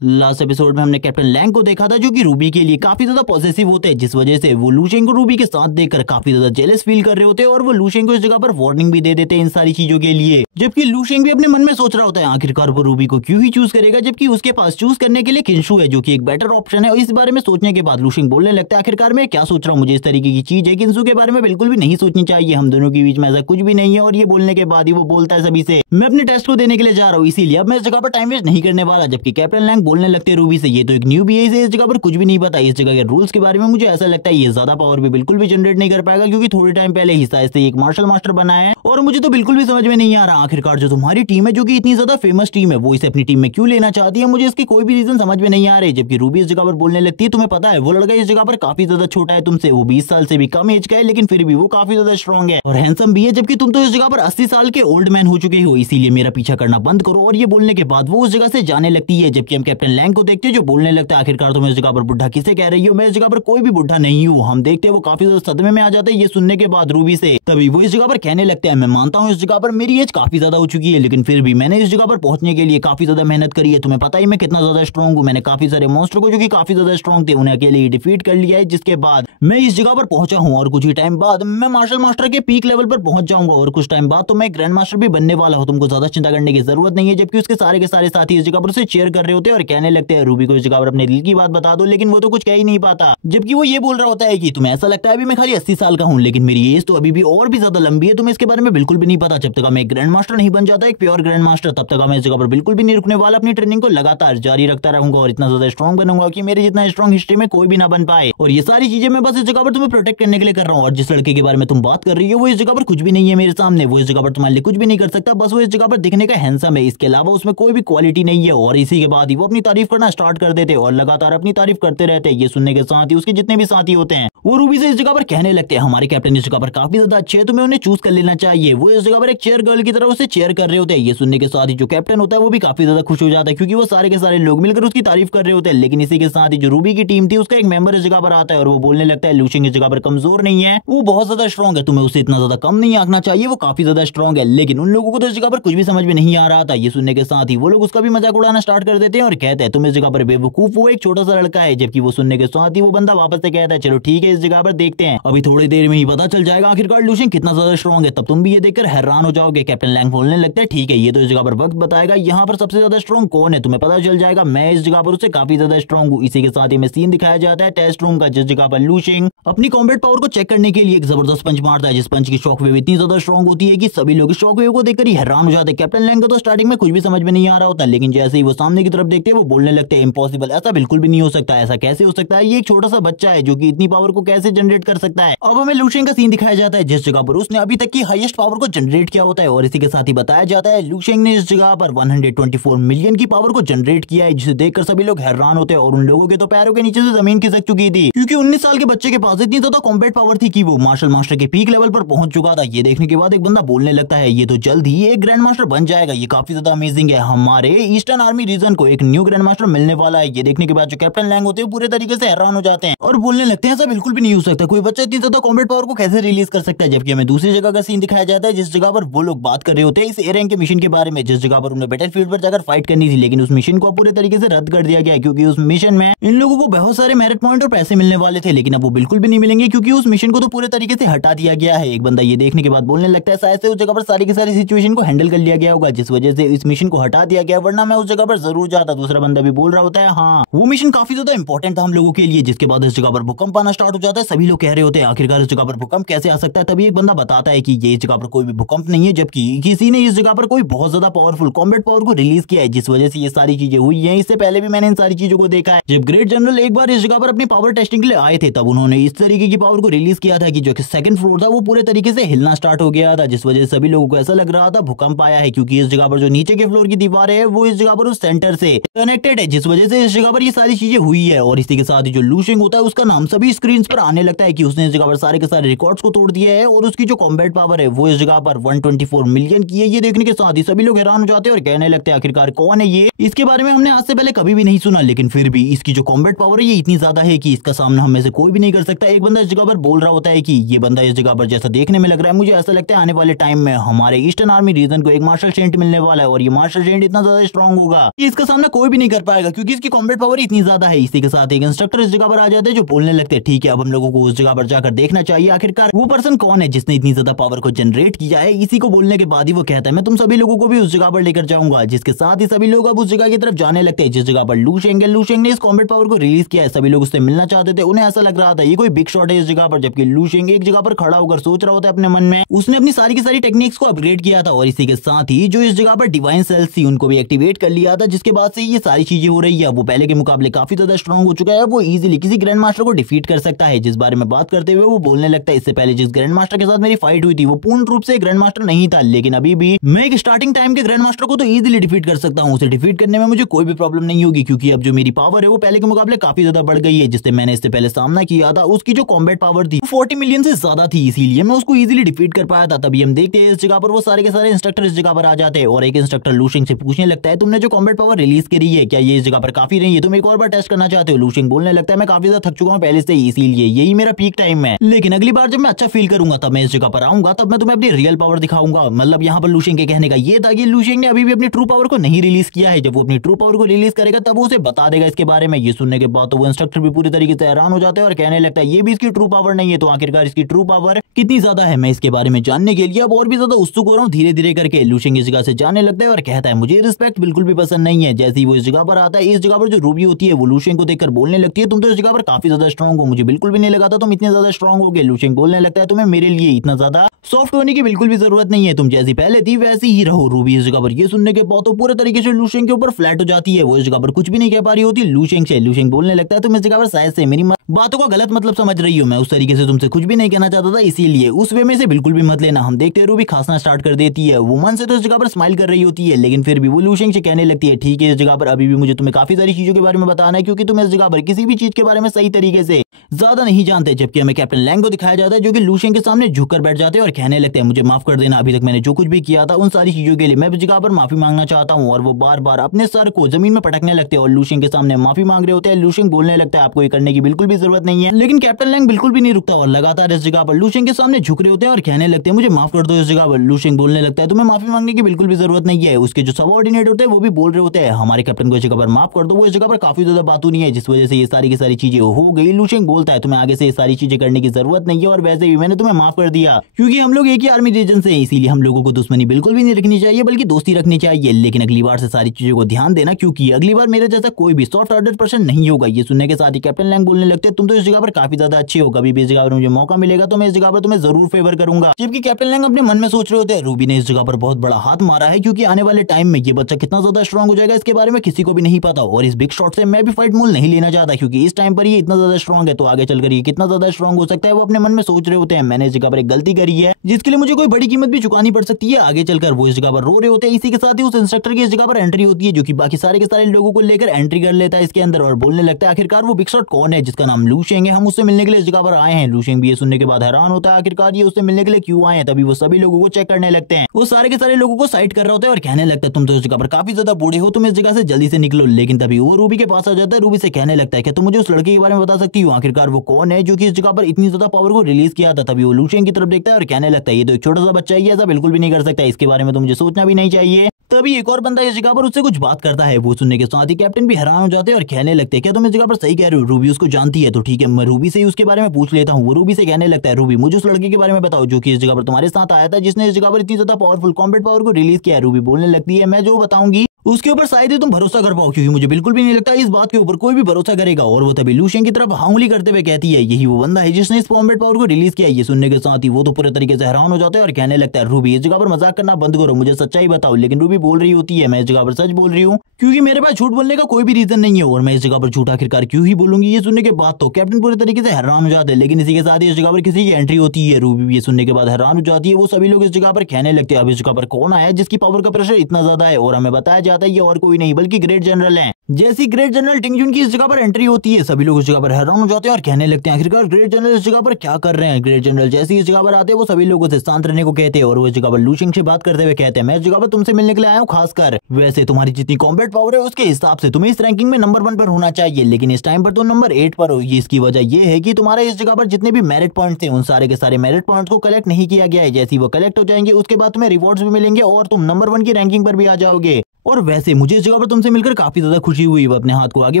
Last episode में हमने captain Lang को देखा था जो कि रूबी के लिए काफी ज्यादा पॉसेसिव होते हैं, जिस वजह से वो लूशेंग को रूबी के साथ देखकर काफी ज्यादा जेलस फील कर रहे होते हैं और वो लूशेंग को इस जगह पर वार्निंग भी दे देते हैं इन सारी चीजों के लिए। जबकि लूशेंग भी अपने मन में सोच रहा होता है आखिरकार वो रूबी को क्यों ही चूज करेगा, जबकि उसके पास चूज करने के लिए किंशु है जो कि एक बेटर ऑप्शन है। और इस बारे में सोचने के बाद लूशेंग बोलने लगता है आखिरकार मैं क्या सोच रहा हूँ, मुझे इस तरीके की चीज है किंशु के बारे में बिल्कुल भी नहीं सोचनी चाहिए, हम दोनों के बीच में ऐसा कुछ भी नहीं है। और ये बोलने के बाद ही वो बोलता है सभी से मैं अपने टेस्ट को देने के लिए जा रहा हूँ, इसीलिए अब मैं इस जगह पर टाइम वेस्ट नहीं करने वाला। जबकि कैप्टन लैंग बोलने लगते हैं रूबी से ये तो एक न्यू भी है, इसे इस जगह पर कुछ भी नहीं पता, इस जगह के रूल्स के बारे में मुझे ऐसा लगता है ये ज्यादा पावर भी बिल्कुल भी जनरेट नहीं कर पाएगा, क्योंकि थोड़े टाइम पहले ही शायद से एक मार्शल मास्टर बना है। और मुझे तो बिल्कुल भी समझ में नहीं आ रहा आखिरकार जो तुम्हारी टीम है जो कि इतनी ज्यादा फेमस टीम है वो इसे अपनी टीम में क्यों लेना चाहती है, मुझे इसकी कोई भी रीजन समझ में नहीं आ रही। जबकि रूबी इस जगह पर बोलने लगती है तुम्हें पता है वो लड़का इस जगह पर काफी ज्यादा छोटा है तुमसे, वो 20 साल से भी कम एज का है, लेकिन फिर भी वो काफी ज्यादा स्ट्रॉन्ग है और हैंडसम भी है, जबकि तुम तो इस जगह पर 80 साल के ओल्ड मैन हो चुके हो, इसीलिए मेरा पीछा करना बंद करो। और ये बोलने के बाद वो उस जगह से जाने लगती है। जबकि हम कैप्टन लैंग को देखते हैं जो बोलने लगता है आखिरकार तुम इस जगह पर बुढ़ा किसे कह रही हो, मैं इस जगह पर कोई भी बुढ़ा नहीं हूँ। हम देखते हैं वो काफी ज्यादा सदमे में आ जाते हैं ये सुनने के बाद रूबी से। तभी वो इस जगह पर कहने लगते हैं मैं मानता हूँ इस जगह पर मेरी एज काफी ज्यादा हो चुकी है, लेकिन फिर भी मैंने इस जगह पर पहुंचने के लिए काफी ज्यादा मेहनत करी है, तुम्हें पता ही मैं कितना ज्यादा स्ट्रॉन्ग हूँ, मैंने काफी सारे मॉन्स्टर को जो कि काफी ज्यादा स्ट्रॉन्ग थे उन्हें अकेले ही डिफीट कर लिया है, जिसके बाद मैं इस जगह पर पहुंचा हूँ और कुछ ही टाइम बाद मैं मार्शल मास्टर के पीक लेवल पर पहुंच जाऊंगा और कुछ टाइम बाद तो मैं ग्रैंड मास्टर भी बनने वाला हूँ, तुमको ज्यादा चिंता करने की जरूरत नहीं है। जबकि उसके सारे के सारे साथी इस जगह पर उसे चेयर कर रहे होते हैं और कहने लगते हैं रूबी को इस जगह पर अपने दिल की बात बता दो, लेकिन वो तो कुछ कह ही नहीं पाता। जबकि वो ये बोल रहा होता है कि तुम्हें ऐसा लगता है अभी मैं खाली 80 साल का हूँ, लेकिन मेरी एज तो अभी भी और भी ज्यादा लंबी है, तुम्हें इसके बारे में बिल्कुल भी नहीं पता। जब तक मैं एक ग्रैंड मास्टर नहीं बन जाता एक प्योर ग्रैंड मास्टर तब तक मैं इस जगह पर बिल्कुल भी नहीं रुकने वाला, अपनी ट्रेनिंग को लगातार जारी रखता रहूंगा और इतना ज्यादा स्ट्रॉन्ग बनूंगा कि मेरे जितना स्ट्रॉन्ग हिस्ट्री में कोई भी ना बन पाए। और ये सारी चीजें मैं बस इस जगह पर तुम्हें प्रोटेक्ट करने के लिए कर रहा हूँ। और जिस लड़के के बारे में तुम बात कर रही हो वो इस जगह पर कुछ भी नहीं है मेरे सामने, वो इस जगह पर तुम्हारे लिए कुछ भी नहीं कर सकता, बस वो इस जगह पर दिखने का हैंडसम है, इसके अलावा उसमें कोई भी क्वालिटी नहीं है। और इसी के बाद ही वो अपनी तारीफ करना स्टार्ट कर देते और लगातार अपनी तारीफ करते रहते। ये सुनने के साथ ही उसके जितने भी साथी होते हैं वो रूबी से इस जगह पर कहने लगते हैं हमारे कैप्टन इस जगह पर काफी ज्यादा अच्छे है, तुम्हें उन्हें चूज कर लेना चाहिए। वो इस जगह पर एक चेयर गर्ल की तरह उसे चेयर कर रहे होते हैं। ये सुनने के साथ ही जो कैप्टन होता है वो भी काफी ज्यादा खुश हो जाता है, क्योंकि वो सारे के सारे लोग मिलकर उसकी तारीफ कर रहे होते हैं। लेकिन इसी के साथ ही जो रूबी की टीम थी उसका एक मेंबर इस जगह पर आता है और वो बोलने लगता है लूशेंग इस जगह पर कमजोर नहीं है, वो बहुत ज्यादा स्ट्रॉन्ग है, तुम्हें उसे इतना ज्यादा कम नहीं आंकना चाहिए, वो काफी ज्यादा स्ट्रॉन्ग है। लेकिन उन लोगों को तो इस जगह पर कुछ भी समझ में नहीं आ रहा था। ये सुनने के साथ ही वो लोग उसका भी मजाक उड़ाना स्टार्ट कर देते हैं और कहते हैं तुम इस जगह पर बेवकूफ, वो एक छोटा सा लड़का है। जबकि वो सुनने के साथ ही वो बंदा वापस से कहता है चलो ठीक है इस जगह पर देखते हैं, अभी थोड़ी देर में ही पता चल जाएगा आखिरकार लूशेंग कितना ज्यादा स्ट्रॉन्ग है, तब तुम भी ये देखकर हैरान हो जाओगे। कैप्टन लैंग बोलने लगता है ठीक है ये तो इस जगह पर वक्त बताएगा यहाँ पर सबसे ज्यादा स्ट्रॉन्ग कौन है, तुम्हें पता चल जाएगा, मैं इस जगह पर उससे काफी ज्यादा स्ट्रॉन्ग हूँ। इसी के साथ ही में सीन दिखाया जाता है टेस्ट रूम का, जिस जगह पर लूशेंग अपनी कॉम्बैट पावर को चेक करने के लिए एक जबरदस्त पंच मारता है, जिस पंच की शॉक वेव इतनी ज्यादा स्ट्रॉन्ग होती है कि सभी लोग शॉक वेव को देखकर ही हैरान हो जाते हैं। कैप्टन लैंग को तो स्टार्टिंग में कुछ भी समझ में नहीं आ रहा होता, लेकिन जैसे ही वो सामने की तरफ देखते हैं वो बोलने लगते हैं इम्पॉसिबल, ऐसा बिल्कुल भी नहीं हो सकता, ऐसा कैसे हो सकता है, ये एक छोटा सा बच्चा है जो कि इतनी पावर को कैसे जनरेट कर सकता है। अब हमें लूशेंग का सीन दिखाया जाता है जिस जगह पर उसने अभी तक की हाईएस्ट पावर को जनरेट किया होता है और इसी के साथ ही बताया जाता है लूशेंग ने इस जगह पर 124 मिलियन की पावर को जनरेट किया है, जिसे देखकर सभी लोग हैरान होते हैं और उन लोगों के तो पैरों के नीचे से जमीन खिसक चुकी थी, क्योंकि 19 साल के बच्चे के पास इतनी ज्यादा कॉम्बैट पावर थी कि वो मार्शल मास्टर के पीक लेवल पर पहुंच चुका था। ये देखने के बाद एक बंदा बोलने लगता है ये तो जल्द ही एक ग्रैंड मास्टर बन जाएगा, ये काफी ज्यादा अमेजिंग है, हमारे ईस्टर्न आर्मी रीजन को एक न्यू ग्रैंड मास्टर मिलने वाला है। ये देखने के बाद जो कैप्टन लैंग होते हैं पूरे तरीके से हैरान हो जाते हैं और बोलने लगते हैं ऐसा बिल्कुल भी नहीं हो सकता, कोई बच्चा इतनी ज्यादा कॉम्बैट पावर को कैसे रिलीज कर सकता है। जबकि हमें दूसरी जगह का सीन दिखाया जाता है जिस जगह पर वो लोग बात कर रहे होते हैं इस एयर रैंक के मिशन के बारे में, जिस जगह पर उन्हें बैटलफील्ड पर जाकर फाइट करनी थी, लेकिन उस मिशन को पूरे तरीके से रद्द कर दिया गया क्योंकि उस मिशन में इन लोगों को बहुत सारे मेरिट पॉइंट और पैसे मिलने वाले थे, लेकिन अब वो बिल्कुल भी नहीं मिलेंगे क्योंकि उस मिशन को तो पूरे तरीके से हटा दिया गया है। एक बंदा ये देखने के बाद बोलने लगता है शायद से उस जगह पर सारी की सारी सिचुएशन को हैंडल कर लिया गया होगा जिस वजह से इस मिशन को हटा दिया गया, वरना मैं उस जगह पर जरूर जाता। दूसरा बंदा भी बोल रहा होता है हाँ वो मिशन काफी ज्यादा इंपॉर्टेंट था हम लोगों के लिए। जिसके बाद इस जगह पर भूकंप आना स्टार्ट हो जाता है, सभी लोग कह रहे होते हैं आखिरकार इस जगह पर भूकंप कैसे आ सकता है। तभी एक बंदा बताता है कि ये इस जगह पर कोई भी भूकंप नहीं है, जबकि किसी ने इस जगह पर कोई बहुत ज्यादा पावरफुल कॉम्बैट पावर को रिलीज किया है जिस वजह से ये सारी चीजें हुई हैं। इससे पहले भी मैंने इन सारी चीजों को देखा है। जब ग्रेट जनरल एक बार इस जगह पर अपनी पावर टेस्टिंग के लिए आए थे तब उन्होंने इस तरीके की पावर को रिलीज किया था कि जो सेकंड फ्लोर था वो पूरे तरीके से हिलना स्टार्ट हो गया था, जिस वजह से सभी लोगों को ऐसा लग रहा था भूकंप आया है, क्योंकि इस जगह पर जो नीचे के फ्लोर की दीवार है वो इस जगह पर उस सेंटर से कनेक्टेड है, जिस वजह से इस जगह पर ये सारी चीजें हुई है। और इसी के साथ ही जो लूशेंग होता है उसका नाम सभी स्क्रीन पर आने लगता है कि उसने इस जगह पर सारे के सारे रिकॉर्ड्स को तोड़ दिया है और उसकी जो कॉम्बैट पावर है वो इस जगह पर 124 मिलियन की है। ये देखने के साथ ही सभी लोग हैरान हो जाते हैं और कहने लगते हैं आखिरकार कौन है ये, इसके बारे में हमने आज से पहले कभी भी नहीं सुना, लेकिन फिर भी इसकी जो कॉम्बैट पावर है ये इतनी ज्यादा है कि इसका सामना हम में से कोई भी नहीं कर सकता। एक बंदा इस जगह पर बोल रहा होता है कि ये बंदा इस जगह पर जैसा देखने में लग रहा है मुझे ऐसा लगता है आने वाले टाइम में हमारे ईस्टर्न आर्मी रीजन को एक मार्शल सेंट मिलने वाला है और ये मार्शल सेंट इतना ज्यादा स्ट्रॉन्ग होगा कि इसका सामना कोई कोई भी नहीं कर पाएगा क्योंकि इसकी कॉम्बैट पावर इतनी ज्यादा है। इसी के साथ एक इंस्ट्रक्टर इस जगह पर आ जाते हैं जो बोलने लगते हैं ठीक है अब हम लोगों को उस जगह पर जाकर देखना चाहिए आखिरकार वो पर्सन कौन है जिसने इतनी ज्यादा पावर को जनरेट किया है। इसी को बोलने के बाद ही वो कहता है मैं तुम सभी लोगों को भी उस जगह पर लेकर जाऊंगा, जिसके साथ ही सभी लोग अब उस जगह की तरफ जाने लगते हैं जिस जगह पर लू शेंग है। लू शेंग ने इस कॉम्बैट पावर को रिलीज किया है, सभी लोग उससे मिलना चाहते थे, उन्हें ऐसा लग रहा था ये कोई बिग शॉट है इस जगह पर, जबकि लू शेंग एक जगह पर खड़ा होकर सोच रहा होता है अपने मन में। उसने अपनी सारी की सारी टेक्निक्स को अपग्रेड किया था और इसी के साथ ही जो इस जगह पर डिवाइन सेल्स थी उनको भी एक्टिवेट कर लिया था, जिसके बाद से ये सारी चीजें हो रही है। वो पहले के मुकाबले काफी ज्यादा स्ट्रॉन्ग हो चुका है, वो इजीली किसी ग्रैंड मास्टर को डिफीट कर सकता है। जिस बारे में बात करते हुए वो बोलने लगता है इससे पहले जिस ग्रैंड मास्टर के साथ मेरी फाइट हुई थी वो पूर्ण रूप से ग्रैंड मास्टर नहीं था, लेकिन अभी भी मैं एक स्टार्टिंग टाइम के ग्रैंड मास्टर को तो इजीली डिफीट कर सकता हूँ। उसे डिफीट करने में मुझे कोई भी प्रॉब्लम नहीं होगी क्योंकि अब जो मेरी पावर है वो पहले के मुकाबले काफी ज्यादा बढ़ गई है। जिससे मैंने इससे पहले सामना किया था उसकी जो कॉम्बैट पावर थी 40 मिलियन से ज्यादा थी, इसीलिए मैं उसको इजीली डिफीट कर पाया था। तभी हम देखते हैं इस जगह पर वो सारे के सारे इंस्ट्रक्टर इस जगह पर आ जाते हैं और एक इंस्ट्रक्टर लू शेंग से पूछने लगता है तुमने जो कॉम्बैट पावर रिलीज करी है क्या ये इस जगह पर काफी नहीं है, तुम एक और बार टेस्ट करना चाहते हो? लू शेंग बोलने लगता है मैं काफी ज्यादा थक चुका हूँ पहले से ही, इसीलिए यही मेरा पीक टाइम है, लेकिन अगली बार जब मैं अच्छा फील करूंगा तब मैं इस जगह पर आऊंगा, तब मैं तुम्हें अपनी रियल पावर दिखाऊंगा। मतलब यहाँ पर लू शेंग के कहने का ये था कि लू शेंग ने अभी भी अपनी ट्रू पावर को नहीं रिलीज किया है, जब वो अपनी ट्रू पावर को रिलीज करेगा तब वो उसे बता देगा इसके बारे में। ये सुनने के बाद तो वो इंस्ट्रक्टर भी पूरी तरीके से हैरान हो जाते हैं और कहने लगता है ये भी इसकी ट्रू पावर नहीं है, तो आखिरकार इसकी ट्रू पावर कितनी ज्यादा है मैं इसके बारे में जानने के लिए अब और भी ज्यादा उत्सुक हो रहा हूँ। धीरे धीरे करके लू शेंग इस जगह से जाने लगता है और कहता है मुझे रिस्पेक्ट बिल्कुल भी पसंद नहीं है। जैसे ही वो इस जगह पर आता है इस जगह पर जो रूबी होती है वो लू शेंग को देखकर बोलने लगती है तुम तो इस जगह पर काफी ज्यादा स्ट्रॉन्ग हो, मुझे बिल्कुल भी नहीं लगा था तुम इतने ज्यादा स्ट्रॉन्ग हो गए। लू शेंग बोलने लगता है तुम्हें मेरे लिए इतना ज्यादा सॉफ्ट होने की बिल्कुल भी जरूरत नहीं है, तुम जैसी पहले थी वैसी ही रहो। रूबी इस जगह पर ये सुनने के बाद तो पूरे तरीके से लू शेंग के ऊपर फ्लैट हो जाती है, वो इस जगह पर कुछ भी नहीं कह पा रही होती लू शेंग से। लू शेंग बोलने लगता है तुम इस जगह पर शायद से मेरी बातों का गलत मतलब समझ रही हो, मैं उस तरीके से तुमसे कुछ भी नहीं कहना चाहता था, इसीलिए उस वे में से बिल्कुल भी मत लेना। हम देखते हैं रूबी खांसना स्टार्ट कर देती है, वो मन से तो इस जगह पर स्माइल कर रही होती है लेकिन फिर भी वो लू शेंग से कहने लगती है ठीक है इस जगह पर अभी भी मुझे तुम्हें काफी सारी चीजों के बारे में बताना है क्योंकि तुम इस जगह पर किसी भी चीज के बारे में सही तरीके से ज्यादा नहीं जानते। जबकि हमें कैप्टन लैंग को दिखाया जाता है जो कि लू शेंग के सामने झुककर बैठ जाते हैं और कहने लगते हैं मुझे माफ कर देना, अभी तक मैंने जो कुछ भी किया था उन सारी चीजों के लिए मैं इस जगह पर माफी मांगना चाहता हूँ। और वो बार बार अपने सर को जमीन में पटकने लगते हैं और लू शेंग के सामने माफी मांग रहे होते हैं। लू शेंग बोलने लगता है आपको ये करने की बिल्कुल भी जरूरत नहीं है, लेकिन कैप्टन लैंग बिल्कुल भी नहीं रुकता और लगातार इस जगह पर लू शेंग के सामने झुक रहे होते हैं और कहने लगते हैं मुझे माफ कर दो इस जगह पर। लू शेंग बोलने लगता है तुम्हें माफी मांगने की बिल्कुल भी जरूरत नहीं है। उसके जो सबऑर्डिनेट होते हैं वो भी बोल रहे होते हैं हमारे कैप्टन को इस जगह पर माफ कर दो, वो इस जगह पर काफी ज्यादा बातूनी है जिस वजह से ये सारी की सारी चीजें हो गई। लू शेंग बोलता है तुम्हें आगे से ये सारी चीजें करने की जरूरत नहीं है और वैसे भी मैंने तुम्हें माफ कर दिया क्योंकि हम लोग एक ही आर्मी रीजन से हैं, इसीलिए हम लोगों को दुश्मनी बिल्कुल भी नहीं रखनी चाहिए बल्कि दोस्ती रखनी चाहिए। लेकिन अगली बार से सारी चीजों को ध्यान देना क्योंकि अगली बार मेरे जैसा कोई भी सॉफ्ट हार्टेड पर्सन नहीं होगा। ये सुनने के साथ ही कैप्टन लैंग बोलने लगते हैं तुम तो इस जगह पर काफी ज्यादा अच्छे हो, कभी भी इस जगह पर मुझे मौका मिलेगा तो मैं इस जगह पर तुम्हें जरूर फेवर करूंगा। जबकि कैप्टन लैंग अपने मन में सोच रहे होते हैं रूबी ने इस जगह पर बहुत बड़ा हाथ मारा है क्योंकि आने वाले टाइम में ये बच्चा कितना ज्यादा स्ट्रॉन्ग हो जाएगा इसके बारे में किसी को भी नहीं पता और इस बिग शॉट से मैं भी फाइट मोल नहीं लेना चाहता क्योंकि इस टाइम पर ये इतना ज्यादा स्ट्रॉन्ग है तो आगे चलकर ये कितना ज्यादा स्ट्रॉन्ग हो सकता है वो अपने मन में सोच रहे होते हैं। मैंने इस जगह पर एक गलती करी है जिसके लिए मुझे कोई बड़ी कीमत भी चुकानी पड़ सकती है आगे चलकर, वो इस जगह पर रो रहे होते हैं। इसी के साथ ही उस इंस्ट्रक्टर की इस जगह पर एंट्री होती है जो कि बाकी सारे के सारे लोगों को लेकर एंट्री कर लेता है इसके अंदर और बोलने लगता है आखिरकार वो बिग शॉट कौन है जिसका नाम लू शेंग है, हम उससे मिलने के लिए इस जगह पर आए हैं। लू शेंग भी ये सुनने के बाद हैरान होता है आखिरकार ये उससे मिलने के लिए क्यों आए हैं। तभी वो सभी लोगों को चेक करने लगते हैं, वो सारे के सारे लोगों को साइड कर रहे होते हैं और कहने लगता है तुम तो इस जगह पर काफी ज्यादा बूढ़े हो, तुम इस जगह से जल्दी से निकलो। लेकिन तभी वो रूबी के पास आ जाता है, रूबी से कहने लगता है कि तुम मुझे उस लड़के के बारे में बता सकती हो आखिरकार वो कौन है जो कि इस जगह पर इतनी ज्यादा पावर को रिलीज किया था। तभी वो लू शेंग की तरफ देखता है और कहने लगता है ये तो एक छोटा सा बच्चा है, ऐसा बिल्कुल भी नहीं कर सकता, इसके बारे में तो मुझे सोचना भी नहीं चाहिए। तभी एक और बंदा इस जगह पर उससे कुछ बात करता है, वो सुनने के साथ ही कैप्टन भी हैरान हो जाते हैं और कहने लगते हैं क्या तुम इस जगह पर सही कह रहे हो, रूबी उसको जानती है तो ठीक है मैं रूबी से ही उसके बारे में पूछ लेता हूँ। वो रूबी से कहने लगता है रूबी मुझे उस लड़के के बारे में बताओ जो कि इस जगह पर तुम्हारे साथ आया था जिसने इस जगह पर इतनी ज्यादा पावरफुल कॉम्बैट पावर को रिलीज किया है। रूबी बोलने लगती है मैं जो बताऊंगी उसके ऊपर शायद ही तुम भरोसा कर पाओ क्योंकि मुझे बिल्कुल भी नहीं लगता इस बात के ऊपर कोई भी भरोसा करेगा। और वो तभी लू शेंग की तरफ उंगली करते हुए कहती है यही वो बंदा है जिसने इस कॉम्बैट पावर को रिलीज किया। ये सुनने के साथ ही वो तो पूरे तरीके से हैरान हो जाता है और कहने लगता है रूबी इस जगह पर मजाक करना बंद करो, मुझे सच्चाई बताओ। लेकिन रूबी बोल रही होती है मैं इस जगह पर सच बोल रही हूँ क्योंकि मेरे पास झूठ बोलने का कोई भी रीजन नहीं है और मैं इस जगह पर झूठ आखिरकार क्यों ही बोलूंगी। ये सुनने के बाद तो कैप्टन पूरे तरीके से हैरान हो जाते हैं, लेकिन इसी के साथ ही इस जगह पर किसी की एंट्री होती है। रूबी ये सुनने के बाद हैरान हो जाती है, वो सभी लोग इस जगह पर कहने लगते हैं अब इस जगह पर कौन आया जिसकी पावर का प्रेशर इतना ज्यादा है और हमें बताया जाता है ये और कोई नहीं बल्कि ग्रेट जनरल है। जैसी ग्रेट जनरल टिंग जुन की इस जगह पर एंट्री होती है सभी लोग इस जगह पर हैरान हो जाते हैं और कहने लगते हैं आखिरकार ग्रेट जनरल इस जगह पर क्या कर रहे हैं। ग्रेट जनरल जैसे इस जगह पर आते हैं वो सभी लोगों से शांत रहने को कहते हैं और वो इस जगह पर लू शेंग से बात करते हुए कहते हैं मैं इस जगह पर तुमसे मिलने के लिए आया हूँ, खासकर वैसे तुम्हारी जितनी कॉम्बैट पावर है उसके हिसाब से तुम्हें इस रैंकिंग में नंबर 1 पर होना चाहिए, लेकिन इस टाइम पर तुम नंबर 8 पर हो। इसकी वजह ये है कि तुम्हारे इस जगह पर जितने भी मेरिट पॉइंट थे उन सारे के सारे मेरिट पॉइंट्स को कलेक्ट नहीं किया गया है। जैसे वो कलेक्ट हो जाएंगे उसके बाद तुम्हें रिवॉर्ड्स भी मिलेंगे और तुम नंबर 1 की रैंकिंग पर भी आ जाओगे। और वैसे मुझे इस जगह पर तुमसे मिलकर काफी ज्यादा खुशी हुई। वो अपने हाथ को आगे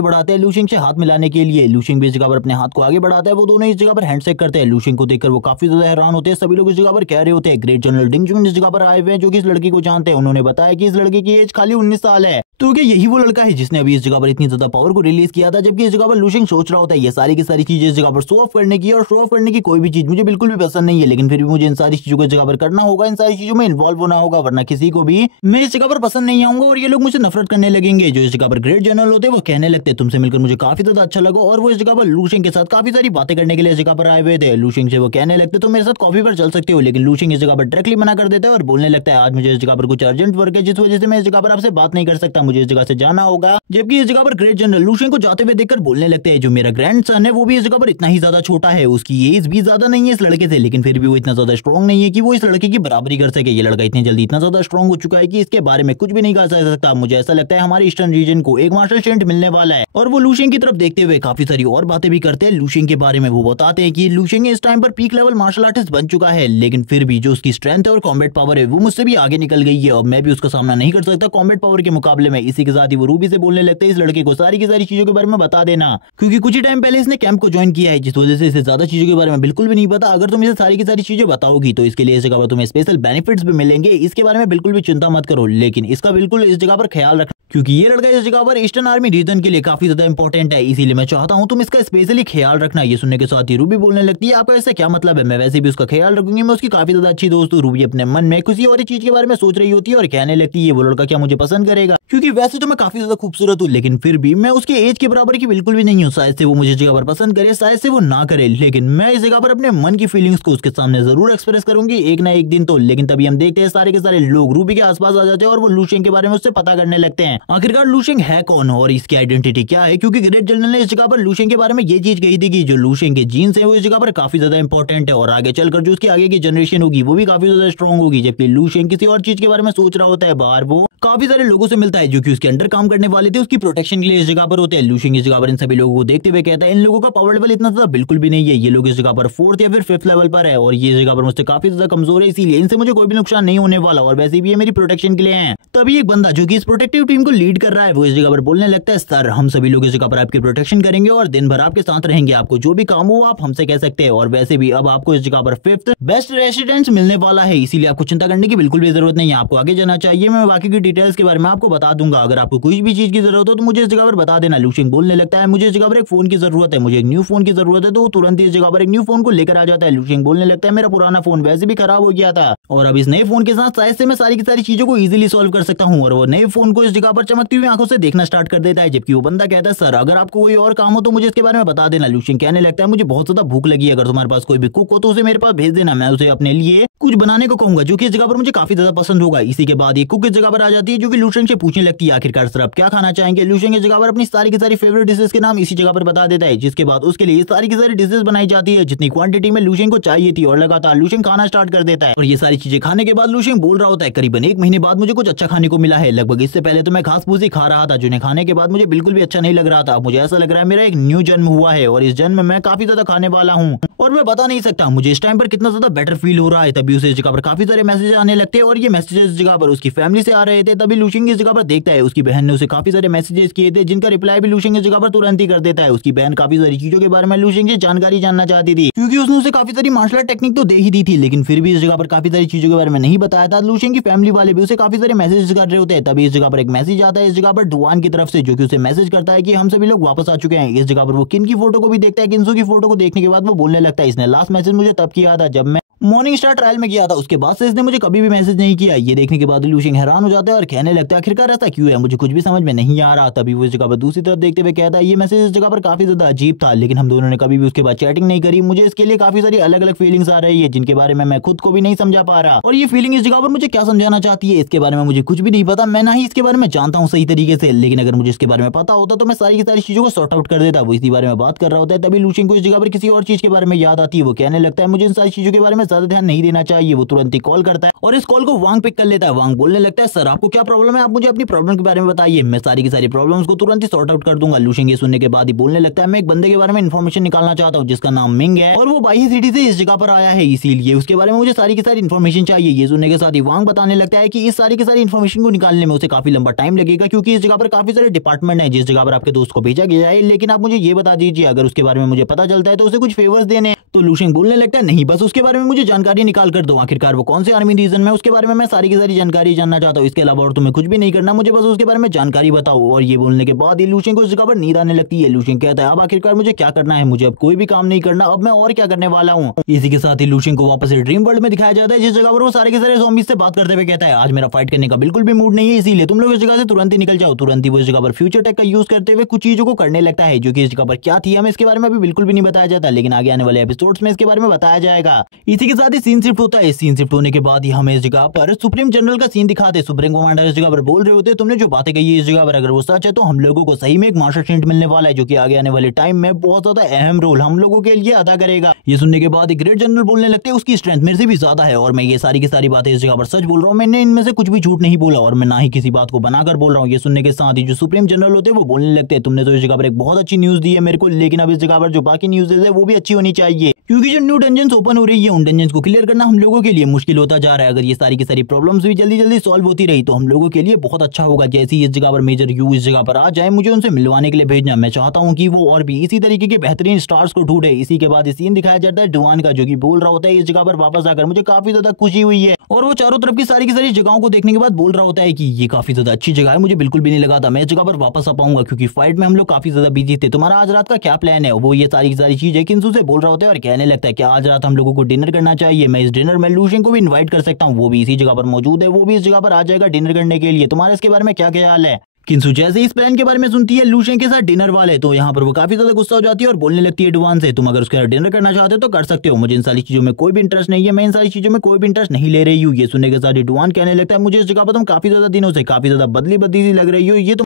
बढ़ाते हैं लूशिंग से हाथ मिलाने के लिए। लूशिंग भी इस जगह पर अपने हाथ को आगे बढ़ाता है। वो दोनों इस जगह पर हैंडशेक करते हैं। लूशिंग को देखकर वो काफी ज्यादा हैरान होते हैं। सभी लोग इस जगह पर कह रहे होते हैं ग्रेट जनरल डिंग जुन इस जगह पर आए हुए हैं जो कि इस लड़की को जानते हैं। उन्होंने बताया कि इस लड़के की एज खाली 19 साल है। तो क्या यही वो लड़का है जिसने अभी इस जगह पर इतनी ज्यादा पावर को रिलीज किया था? जबकि इस जगह पर लूशिंग सोच रहा होता है ये सारी की सारी चीजें इस जगह पर शो ऑफ करने की, और शो ऑफ करने की कोई भी चीज मुझे बिल्कुल भी पसंद नहीं है, लेकिन फिर भी मुझे इन सारी चीजों को इस जगह पर करना होगा, इन सारी चीजों में इन्वॉल्व होना होगा, वरना किसी को भी मैं इस जगह पर पसंद नहीं आऊंगा और ये लोग मुझे नफरत करने लगेंगे। जो इस जगह पर ग्रेट जनरल होते हैं वो कहने लगते हैं तुमसे मिलकर मुझे काफी ज्यादा अच्छा लगा, और वो इस जगह पर लूशिंग के साथ काफी सारी बातें करने के लिए इस जगह पर आए हुए थे। लूशिंग से वो कहने लगते तो मेरे साथ कॉफी पर चल सकते हो, लेकिन लूशिंग इस जगह पर डायरेक्टली मना कर देता है और बोलने लगता है आज मुझे इस जगह पर कुछ अर्जेंट वर्क है जिस वजह से मैं इस जगह पर आपसे बात नहीं कर सकता, मुझे इस जगह से जाना होगा। जबकि इस जगह पर ग्रेट जनरल लूशिंग को जाते हुए देखकर बोलने लगते हैं जो मेरा ग्रैंडसन है वो भी इस जगह पर इतना ही ज्यादा छोटा है, उसकी एज भी ज्यादा नहीं है इस लड़के से, लेकिन फिर भी वो इतना ज्यादा स्ट्रॉन्ग नहीं है कि वो इस लड़के की बराबरी कर सके। ये लड़का इतनी जल्दी इतना ज्यादा स्ट्रॉन्ग हो चुका है कि इसके बारे में कुछ भी नहीं कहा जा सकता। मुझे ऐसा लगता है हमारे ईस्टर्न रीजन को एक मार्शल सेंट मिलने वाला है। और वो लूशिंग की तरफ देखते हुए काफी सारी और बातें भी करते हैं लूशिंग के बारे में। वो बताते हैं कि लूशिंग इस टाइम पर पीक लेवल मार्शल आर्टिस्ट बन चुका है, लेकिन फिर भी जो उसकी स्ट्रेंथ है और कॉम्बैट पावर है वो मुझसे भी आगे निकल गई है और मैं भी उसका सामना नहीं कर सकता कॉम्बैट पावर के मुकाबले में। इसी के साथ ही वो रूबी से बोलने लगते हैं इस लड़के को सारी की सारी चीजों के बारे में बता देना, क्योंकि कुछ ही टाइम पहले इसने कैंप को ज्वाइन किया है जिस वजह से इसे ज्यादा चीजों के बारे में बिल्कुल भी नहीं पता। अगर तुम इसे सारी की सारी चीजें बताओगी तो इसके लिए इस जगह पर तुम्हें स्पेशल बेनिफिट्स भी मिलेंगे, इसके बारे में बिल्कुल भी चिंता मत करो, लेकिन इसका बिल्कुल इस जगह पर ख्याल रखना क्योंकि ये लड़का इस जगह पर ईस्टर्न आर्मी रीजन के लिए काफी ज्यादा इंपॉर्टेंट है, इसीलिए मैं चाहता हूँ तुम इसका स्पेशली ख्याल रखना। ये सुनने के साथ ही रूबी बोलने लगती है आपका इससे क्या मतलब है? मैं वैसे भी उसका ख्याल रखूंगी, मैं उसकी काफी ज्यादा अच्छी दोस्त हूँ। रूबी अपने मन में किसी और चीज के बारे में सोच रही होती है और कहने लगती है वो लड़का क्या मुझे पसंद करेगा, क्योंकि वैसे तो मैं काफी ज्यादा खूबसूरत हूँ लेकिन फिर भी मैं उसके एज के बराबर की बिल्कुल भी नहीं हूँ। शायद से वो मुझे इस जगह पर पसंद करे, शायद से वो ना करे, लेकिन मैं इस जगह पर अपने मन की फीलिंग्स को उसके सामने जरूर एक्सप्रेस करूंगी एक ना एक दिन तो। लेकिन तभी हम देखते हैं सारे के सारे लोग रूबी के आसपास आ जाते हैं और वो लूशिंग के बारे में उससे पता करने लगते हैं आखिरकार लूशिंग है कौन और इसकी आइडेंटिटी क्या है, क्योंकि ग्रेट जनरल ने इस जगह पर लूशिंग के बारे में ये चीज कही थी कि जो लूशिंग के जीन्स है वो इस जगह पर काफी ज्यादा इंपॉर्टेंट है और आगे चलकर जो उसकी आगे की जनरेशन होगी वो भी काफी ज्यादा स्ट्रॉन्ग होगी। जबकि लूशिंग किसी और चीज के बारे में सोच रहा होता है, बाहर वो काफी सारे लोगों से मिलता है जो कि उसके अंडर काम करने वाले थे, उसकी प्रोटेक्शन के लिए इस जगह पर होते हैं। लूशिंग इस जगह पर इन सभी लोगों को देखते हुए कहता है इन लोगों का पावर लेवल इतना ज्यादा बिल्कुल भी नहीं है, ये लोग इस जगह पर 4th या फिर 5th लेवल पर है और ये जगह पर मुझसे काफी ज्यादा कमजोर है, इसीलिए इनसे मुझे कोई भी नुकसान नहीं होने वाला और वैसे भी ये मेरी प्रोटेक्शन के लिए हैं। तभी एक बंदा जो कि इस प्रोटेक्टिव टीम को लीड कर रहा है वो इस जगह पर बोलने लगता है सर हम सभी लोग इस जगह पर आपकी प्रोटेक्शन करेंगे और दिन भर आपके साथ रहेंगे, आपको जो भी काम हो आप हमसे कह सकते हैं और वैसे भी अब आपको इस जगह पर 5th बेस्ट रेसिडेंस मिलने वाला है, इसीलिए आपको चिंता करने की बिल्कुल भी जरूरत नहीं है, आपको आगे जाना चाहिए। मैं बाकी की डिटेल्स के बारे में आपको बता दूंगा, अगर आपको कोई भी चीज की जरूरत हो तो मुझे इस जगह पर बता देना। लूशिंग बोलने लगता है मुझे इस जगह पर एक फोन की जरूरत है, मुझे एक न्यू फोन की जरूरत है, तो वो तुरंत ही इस जगह पर एक न्यू फोन को लेकर आ जाता है। लूशिंग बोलने लगता है मेरा पुराना फोन वैसे भी खराब हो गया था और अब इस नए फोन के साथ शायद से मैं सारी की सारी चीजों को इजीली सॉल्व कर सकता हूँ और वो नए फोन को इस जगह पर चमकती हुई आंखों से देखना स्टार्ट कर देता है। जबकि वो बंदा कहता है सर अगर आपको कोई और काम हो तो मुझे इसके बारे में बता देना। लूशिंग कहने लगता है मुझे बहुत ज्यादा भूख लगी है, अगर तुम्हारे पास कोई भी कुक हो तो उसे मेरे पास भेज देना, मैं उसे अपने लिए कुछ बनाने को कहूंगा जो कि इस जगह पर मुझे काफी ज्यादा पसंद होगा। इसी के बाद ये कुक इस जगह पर आ जाती है जो कि लूशिंग से पूछने लगती है आखिरकार सर आप क्या खाना चाहेंगे। लूशिंग इस जगह पर अपनी सारी की सारी फेवरेट डिशेस के नाम इसी जगह पर बता देता है, जिसके बाद उसके लिए सारी की सारी डिशेस बनाई जाती है जितनी क्वांटिटी में लूशिंग को चाहिए थी और लगातार लूशिंग खाना स्टार्ट कर देता है। और ये सारी चीजें खाने के बाद लूशिंग बोल रहा होता है करीबन 1 महीने बाद मुझे कुछ अच्छा खाने को मिला है, लगभग इससे पहले तो मैं घास फूस ही खा रहा था जिन्हें खाने के बाद मुझे बिल्कुल भी अच्छा नहीं लग रहा था। मुझे ऐसा लग रहा है मेरा एक न्यू जन्म हुआ है और इस जन्म में मैं काफी ज्यादा खाने वाला हूँ और मैं बता नहीं सकता मुझे इस टाइम पर कितना ज्यादा बेटर फील हो रहा है। तभी उसे इस जगह पर काफी सारे मैसेज आने लगते हैं और ये मैसेजेस इस जगह पर उसकी फैमिली से आ रहे थे। तभी लूशिंग इस जगह पर देखता है उसकी बहन ने उसे काफी सारे मैसेजेस किए थे जिनका रिप्लाई भी लूशिंग इस जगह पर तुरंत ही कर देता है। उसकी बहन काफी सारी चीजों के बारे में लूशिंग से जानकारी जानना चाहती थी क्योंकि उसने उसे काफी सारी मार्शल आर्ट टेक्निक तो दे ही दी थी, लेकिन फिर भी इस जगह पर काफी सारी चीजों के बारे में नहीं बताया था। लूशिंग की फैमिली वाले भी उसे काफी सारे मैसेज कर रहे होते हैं। तभी इस जगह पर एक मैसेज आता है इस जगह पर डुआन की तरफ से जो कि उसे मैसेज करता है कि हम सभी लोग वापस आ चुके हैं। इस जगह पर वो किन की फोटो को भी देखता है, किन्सू की फोटो को देखने के बाद वो बोलने लगता है इसने लास्ट मैसेज मुझे तब किया था जब मैं मॉर्निंग स्टार ट्रायल में गया था, उसके बाद से इसने मुझे कभी भी मैसेज नहीं किया। ये देखने के बाद लूशिंग हैरान हो जाता है और कहने लगता है आखिरकार ऐसा क्यों है, मुझे कुछ भी समझ में नहीं आ रहा। तभी वो इस जगह पर दूसरी तरफ देखते हुए कहता है ये मैसेज इस जगह पर काफी ज्यादा अजीब था, लेकिन हम दोनों ने कभी भी उसके बाद चैटिंग नहीं करी, मुझे इसके लिए काफी सारी अलग अलग फीलिंग्स आ रही है जिनके बारे में मैं खुद को भी नहीं समझा पा रहा और ये फीलिंग इस जगह पर मुझे क्या समझाना चाहती है इसके बारे में मुझे कुछ भी नहीं पता, मैं ना ही इसके बारे में जानता हूँ सही तरीके से, लेकिन अगर मुझे इसके बारे में पता होता तो मैं सारी की सारी चीजों को सॉर्ट आउट कर देता। वो इसी बारे में बात कर रहा होता है। तभी लूशिंग को इस जगह पर किसी और चीज के बारे में याद आती है, वो कहने लगता है मुझे इन सारी चीजों के बारे में ज्यादा ध्यान नहीं देना चाहिए। वो तुरंत ही कॉल करता है और इस कॉल को वांग पिक कर लेता है। वांग बोलने लगता है, सर आपको क्या प्रॉब्लम है, आप मुझे अपनी प्रॉब्लम के बारे में बताइए, मैं सारी की सारी प्रॉब्लम्स को तुरंत ही सॉर्ट आउट कर दूंगा। लूशेंग ये सुनने के बाद ही बोलने लगता है, मैं एक बंदे के बारे में इन्फॉर्मेशन निकालना चाहता हूँ जिसका नाम मिंग है और वो बाह्य सिटी से इस जगह पर आया है, इसीलिए उसके बारे में मुझे सारी की सारी इन्फॉर्मेशन चाहिए। ये सुनने के साथ ही वांग बताने लगता है कि इस सारी की सारी इन्फॉर्मेशन को निकालने में उसे काफी लंबा टाइम लगेगा, क्योंकि इस जगह पर काफी सारे डिपार्टमेंट है जिस जगह पर आपके दोस्त को भेजा गया है। लेकिन आप मुझे ये बता दीजिए, अगर उसके बारे में मुझे पता चलता है तो उसे कुछ फेवर्स देने। तो लूशेंग बोलने लगता है, नहीं बस उसके बारे में मुझे जानकारी निकाल कर दो, आखिरकार वो कौन से आर्मी रीजन में उसके बारे में मैं सारी की सारी जानकारी जानना चाहता हूँ। इसके अलावा और तुम्हें कुछ भी नहीं करना, मुझे बस उसके बारे में जानकारी बताओ। और ये बोलने के बाद ही लूशेंग को उस जगह पर नींद आने लगती है। लूशेंग कहता है, अब आखिरकार मुझे क्या करना है, मुझे अब कोई भी काम नहीं करना, अब मैं और क्या करने वाला हूँ। इसी के साथ ही लूशेंग को वापस ड्रीम वर्ल्ड में दिखाया जाता है, जिस जगह पर वो सारे के सारे ज़ॉम्बीज़ से बात करते हुए कहता है, आज मेरा फाइट करने का बिल्कुल भी मूड नहीं है, इसीलिए तुम लोग इस जगह से तुरंत ही निकल जाओ। तुरंत ही वो इस जगह पर फ्यूचर टेक का यूज करते हुए कुछ चीजों को करने लगता है, जो कि इस जगह पर क्या थी हमें इसके बारे में अभी बिल्कुल भी नहीं बताया जाता, लेकिन आगे आने वाले एपिसोड्स में इसके बारे में बताया जाएगा। इसी के साथ ही सीन शिफ्ट होता है। सीन शिफ्ट होने के बाद ही हमें इस जगह पर सुप्रीम जनरल का सीन दिखाते हैं। सुप्रीम कमांडर इस जगह पर बोल रहे होते, तुमने जो बातें कही है इस जगह पर अगर वो सच है तो हम लोगों को सही में एक मास्टर शिल्ड मिलने वाला है, जो कि आगे आने वाले टाइम में बहुत ज्यादा अहम रोल हम लोगों के लिए अदा करेगा। ये सुनने के बाद ग्रेट जनरल बोलने लगते हैं, उसकी स्ट्रेंथ मेरे से भी ज्यादा है और मैं ये सारी की सारी बातें इस जगह पर सच बोल रहा हूँ, मैंने इनमें से कुछ भी झूठ नहीं बोला और मैं ना ही किसी बात को बनाकर बोल रहा हूँ। ये सुनने के साथ ही जो सुप्रीम जनरल होते हैं वो बोलने लगते हैं, तुमने तो इस जगह पर एक बहुत अच्छी न्यूज दी है मेरे को, लेकिन अब इस जगह पर जो बाकी न्यूज है वो भी अच्छी होनी चाहिए, क्योंकि जो न्यू डंजन्स ओपन हो रही है उन डंजन्स को क्लियर करना हम लोगों के लिए मुश्किल होता जा रहा है। अगर ये सारी की सारी प्रॉब्लम्स भी जल्दी जल्दी सॉल्व होती रही तो हम लोगों के लिए बहुत अच्छा होगा। जैसे ही इस जगह पर मेजर यू इस जगह पर आ जाए, मुझे उनसे मिलवाने के लिए भेजना। मैं चाहता हूँ कि वो और भी इसी तरीके के बेहतरीन स्टार्स को ढूंढे। इसी के बाद सीन दिखाया जाता है डुआन का, जो कि बोल रहा होता है इस जगह पर वापस आकर मुझे काफी ज्यादा खुशी हुई है और वो चारों तरफ की सारी जगहों को देखने के बाद बोल रहा होता है कि ये काफी ज्यादा अच्छी जगह है, मुझे बिल्कुल भी नहीं लगा था मैं इस जगह पर वापस आ पाऊंगा, क्योंकि फाइट में हम लोग काफी ज्यादा बिजी थे। तुम्हारा आज रात का क्या प्लान है? वो ये सारी की सारी चीजें किंसू से बोल रहा होता है और कहने लगता है कि आज रात हम लोगों को डिनर करना चाहिए, मैं इस डिनर में लूशेंग को भी इनवाइट कर सकता हूँ, वो भी इसी जगह पर मौजूद है, वो भी इस जगह पर आ जाएगा डिनर करने के लिए। तुम्हारा इसके बारे में क्या ख्याल है? किंसू जैसे इस प्लान के बारे में सुनती है लूशेंग के साथ डिनर वाले, तो यहाँ पर वो काफी ज्यादा गुस्सा हो जाती है और बोलने लगती है डुआन से, तुम अगर उसके साथ डिनर करना चाहते हो तो कर सकते हो, मुझे इन सारी चीजों में कोई भी इंटरेस्ट नहीं है, मैं इन सारी चीजों में कोई भी इंटरेस्ट नहीं ले रही हूँ। ये सुनने के साथ डुआन कहने लगता है, मुझे इस जगह पर तुम काफी ज्यादा दिनों से काफी ज्यादा बदली सी लग रही हो, ये तुम